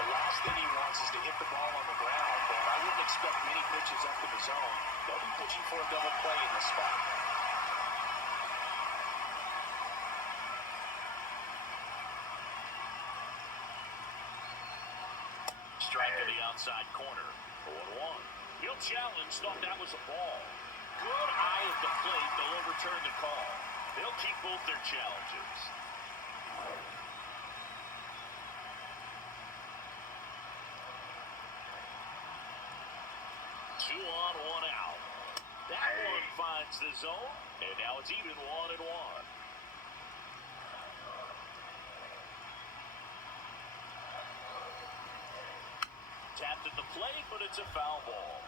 The last thing he wants is to hit the ball on the ground, but I wouldn't expect many pitches up in the zone. They'll be pitching for a double play in this spot. Strike to the outside corner. 0-1. He'll challenge, thought that was a ball. Good eye at the plate. They'll overturn the call. They'll keep both their challenges. Two on, one out. That one finds the zone, and now it's even 1-1. Tapped at the plate, but it's a foul ball.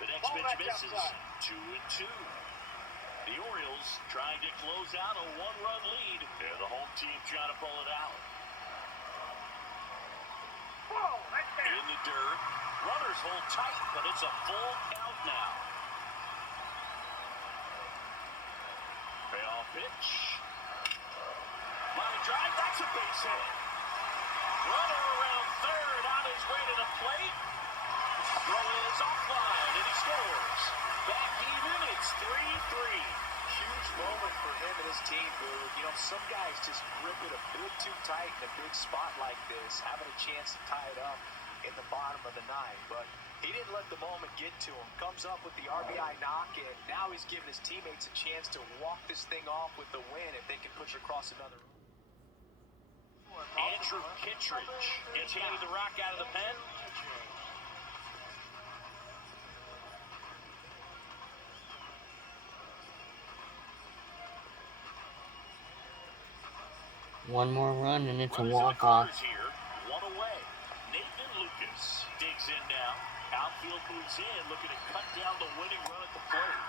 The next pitch misses. 2-2. The Orioles trying to close out a one-run lead. And the home team trying to pull it out. Ball, that's there. In the dirt. Runners hold tight, but it's a full count now. Payoff pitch. Line drive, that's a base hit. Runner around third on his way to the plate. Throw is offline, and he scores. Back even, it's 3-3. Huge moment for him and his team, Boo. You know, some guys just grip it a bit too tight in a big spot like this, having a chance to tie it up in the bottom of the ninth. But he didn't let the moment get to him. Comes up with the RBI knock, and now he's giving his teammates a chance to walk this thing off with the win if they can push across another. Andrew Kittredge gets handed the rock out of the pen. One more run and it's a Runners in the walk-off. corners here, one away. Nathan Lucas digs in now. Outfield moves in, looking to cut down the winning run at the plate.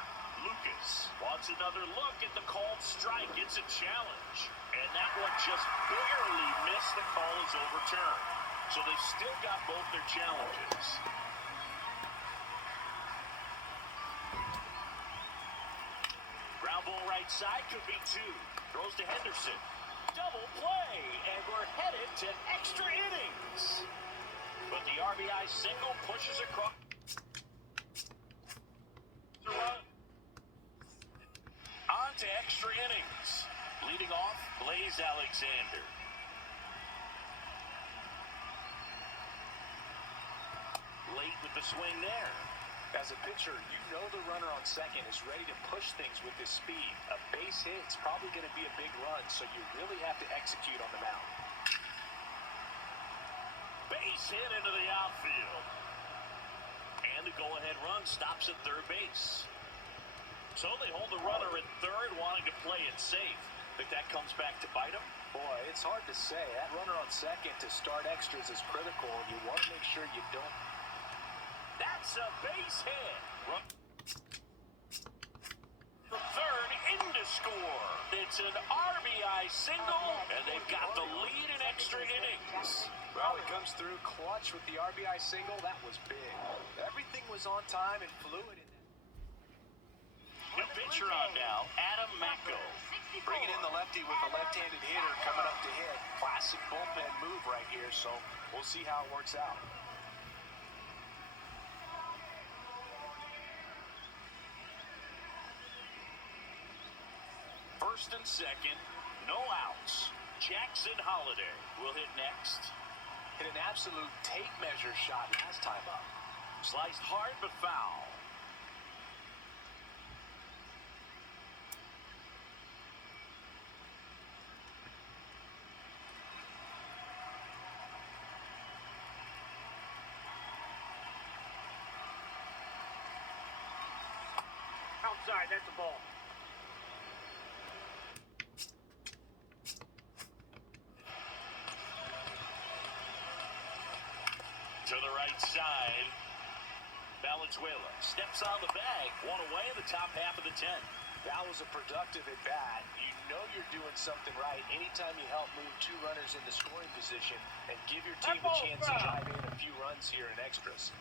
Lucas wants another look at the called strike. It's a challenge. And that one just barely missed. The call is overturned. So they've still got both their challenges. Ground ball right side, could be two. Throws to Henderson. Double play, and we're headed to extra innings. But the RBI single pushes across. On to extra innings. Leading off, Blaze Alexander. Late with the swing there. As a pitcher, you know the runner on second is ready to push things with his speed. A base hit is probably going to be a big run, so you really have to execute on the mound. Base hit into the outfield. And the go-ahead run stops at third base. So they hold the runner at third, wanting to play it safe. Think that comes back to bite him? Boy, it's hard to say. That runner on second to start extras is critical, and you want to make sure you don't. That's a base hit. Run from third in to score. It's an RBI single, and they've got the lead in extra innings. Well, he comes through clutch with the RBI single. That was big. Everything was on time and fluid in that. New pitcher on now, Adam Macko. Bringing in the lefty with a left-handed hitter coming up to hit. Classic bullpen move right here, so we'll see how it works out. First and second, no outs. Jackson Holiday will hit next. Hit an absolute tape measure shot last time up. Sliced hard but foul. Outside, that's a ball. To the right side, Valenzuela steps on the bag. One away in the top half of the 10th. That was a productive at bat. You know you're doing something right anytime you help move two runners into scoring position and give your team a chance to drive in a few runs here in extras.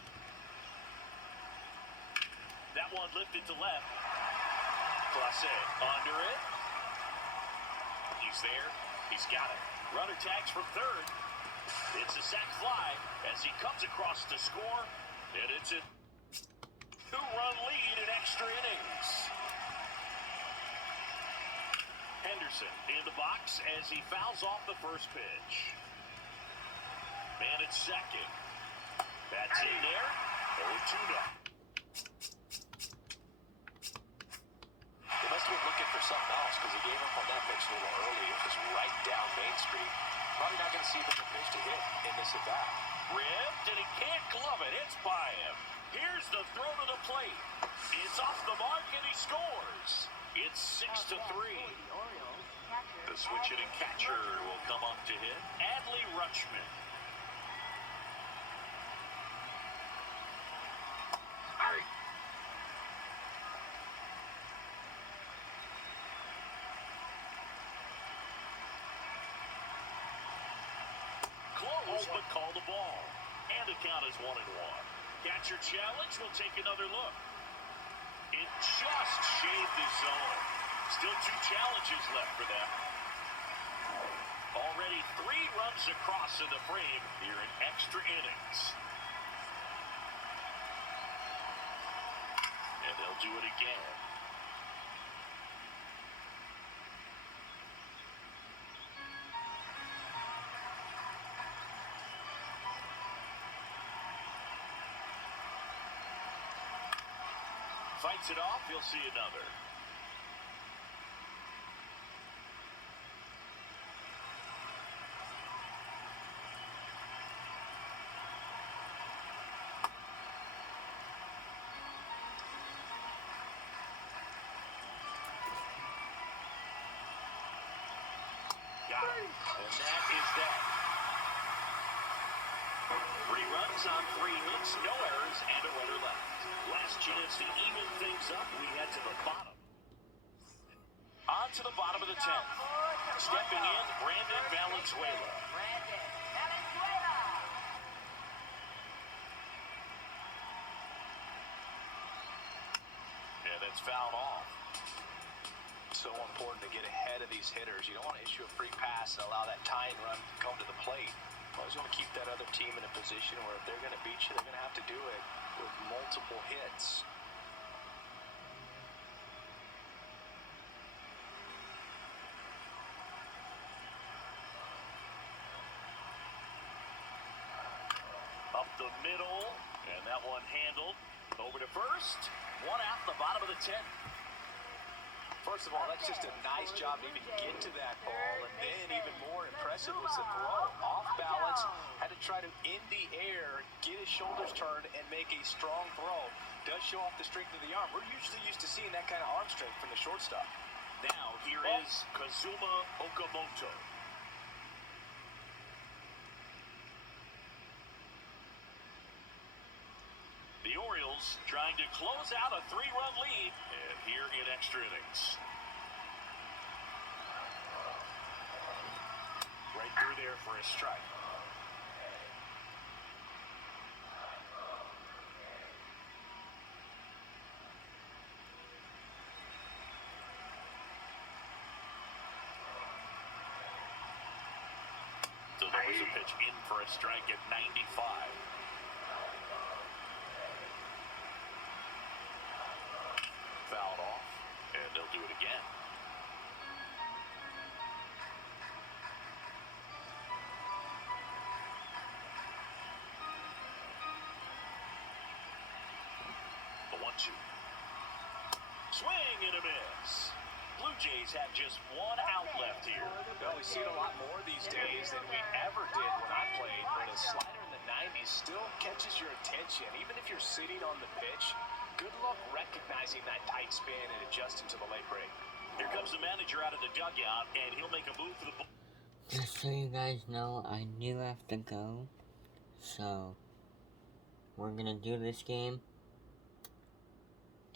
That one lifted to left. Clase under it. He's there. He's got it. Runner tags from third. It's a sac fly as he comes across to score. And it's a two-run lead in extra innings. Henderson in the box as he fouls off the first pitch. Man at second. That's in there. 0-2 now. They must have been looking for something else because he gave up on that pitch a little early. It was right down Main Street. Probably not going to see the pitch to hit in this at bat. Ripped, and he can't glove it. It's by him. Here's the throw to the plate. It's off the mark, and he scores. It's 6-3. The switch-hitting catcher will come up to hit. Adley Rutschman. moves but call the ball. And the count is 1-1. Catcher challenge will take another look. It just shaved the zone. Still 2 challenges left for them. Already 3 runs across in the frame here in extra innings. And they'll do it again. Fights it off, you'll see another. Got it. And that is that. 3 runs on 3 hits, no errors, and a runner left. Last chance to even things up. We head to the bottom. On to the bottom of the 10th. Stepping in, Brandon Valenzuela. Brandon Valenzuela. Yeah, that's fouled off. So important to get ahead of these hitters. You don't want to issue a free pass and allow that tying run to come to the plate. You always want to keep that other team in a position where if they're going to beat you, they're going to have to do it with multiple hits. Up the middle, and that one handled. Over to first. 1 out the bottom of the 10th. First of all, that's just a nice job to even get to that ball, and then even more impressive was the throw. Off balance, had to try to in the air, get his shoulders turned, and make a strong throw. Does show off the strength of the arm. We're usually used to seeing that kind of arm strength from the shortstop. Now here is Kazuma Okamoto. The Orioles trying to close out a 3-run lead, and here in extra innings. Right through there for a strike. Delivers a pitch in for a strike at 95. Fouled off, and they'll do it again. The 1-2. Swing and a miss. Blue Jays have just 1 out left here. Well, we see it a lot more these days than we ever did when I played, but a slider in the 90s still catches your attention. Even if you're sitting on the pitch, good luck recognizing that tight spin and adjusting to the late break. Here comes the manager out of the dugout, and he'll make a move for the ball. Just so you guys know, I do have to go. So, we're gonna do this game,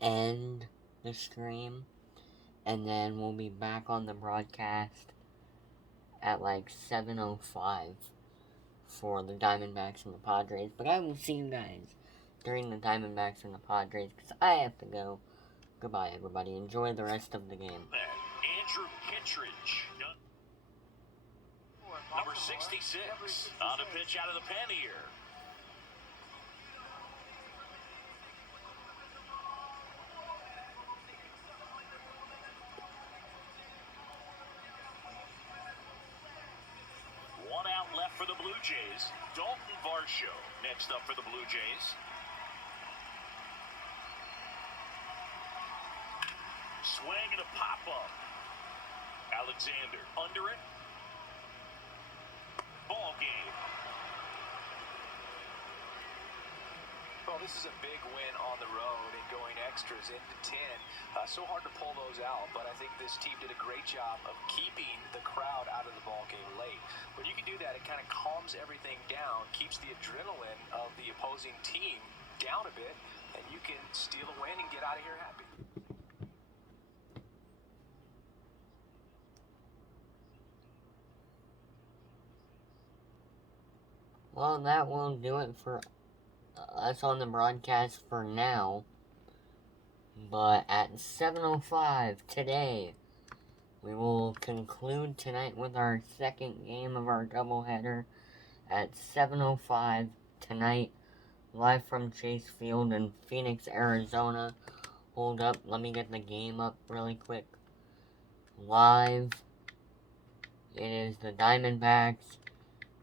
end the stream, and then we'll be back on the broadcast at like 7:05 for the Diamondbacks and the Padres. But I will see you guys during the Diamondbacks and the Padres because I have to go. Goodbye, everybody. Enjoy the rest of the game. Andrew Kittredge, number 66, on a pitch out of the pen here. One out left for the Blue Jays. Dalton Varsho next up for the Blue Jays. Swing and a pop-up. Alexander under it. Ball game. Well, this is a big win on the road and going extras into 10. So hard to pull those out, but I think this team did a great job of keeping the crowd out of the ball game late. When you can do that, it kind of calms everything down, keeps the adrenaline of the opposing team down a bit, and you can steal a win and get out of here happy. Well, that will do it for us on the broadcast for now. But at 7:05 today, we will conclude tonight with our second game of our doubleheader at 7:05 tonight, live from Chase Field in Phoenix, Arizona. Hold up, let me get the game up really quick. Live, it is the Diamondbacks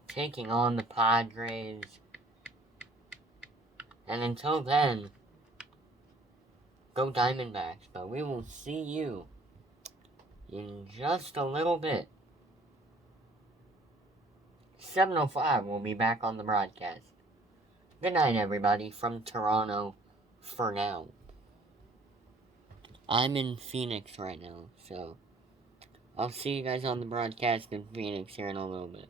taking on the Padres. And until then, go Diamondbacks. But we will see you in just a little bit. 7:05, we'll be back on the broadcast. Good night, everybody, from Toronto for now. I'm in Phoenix right now, so I'll see you guys on the broadcast in Phoenix here in a little bit.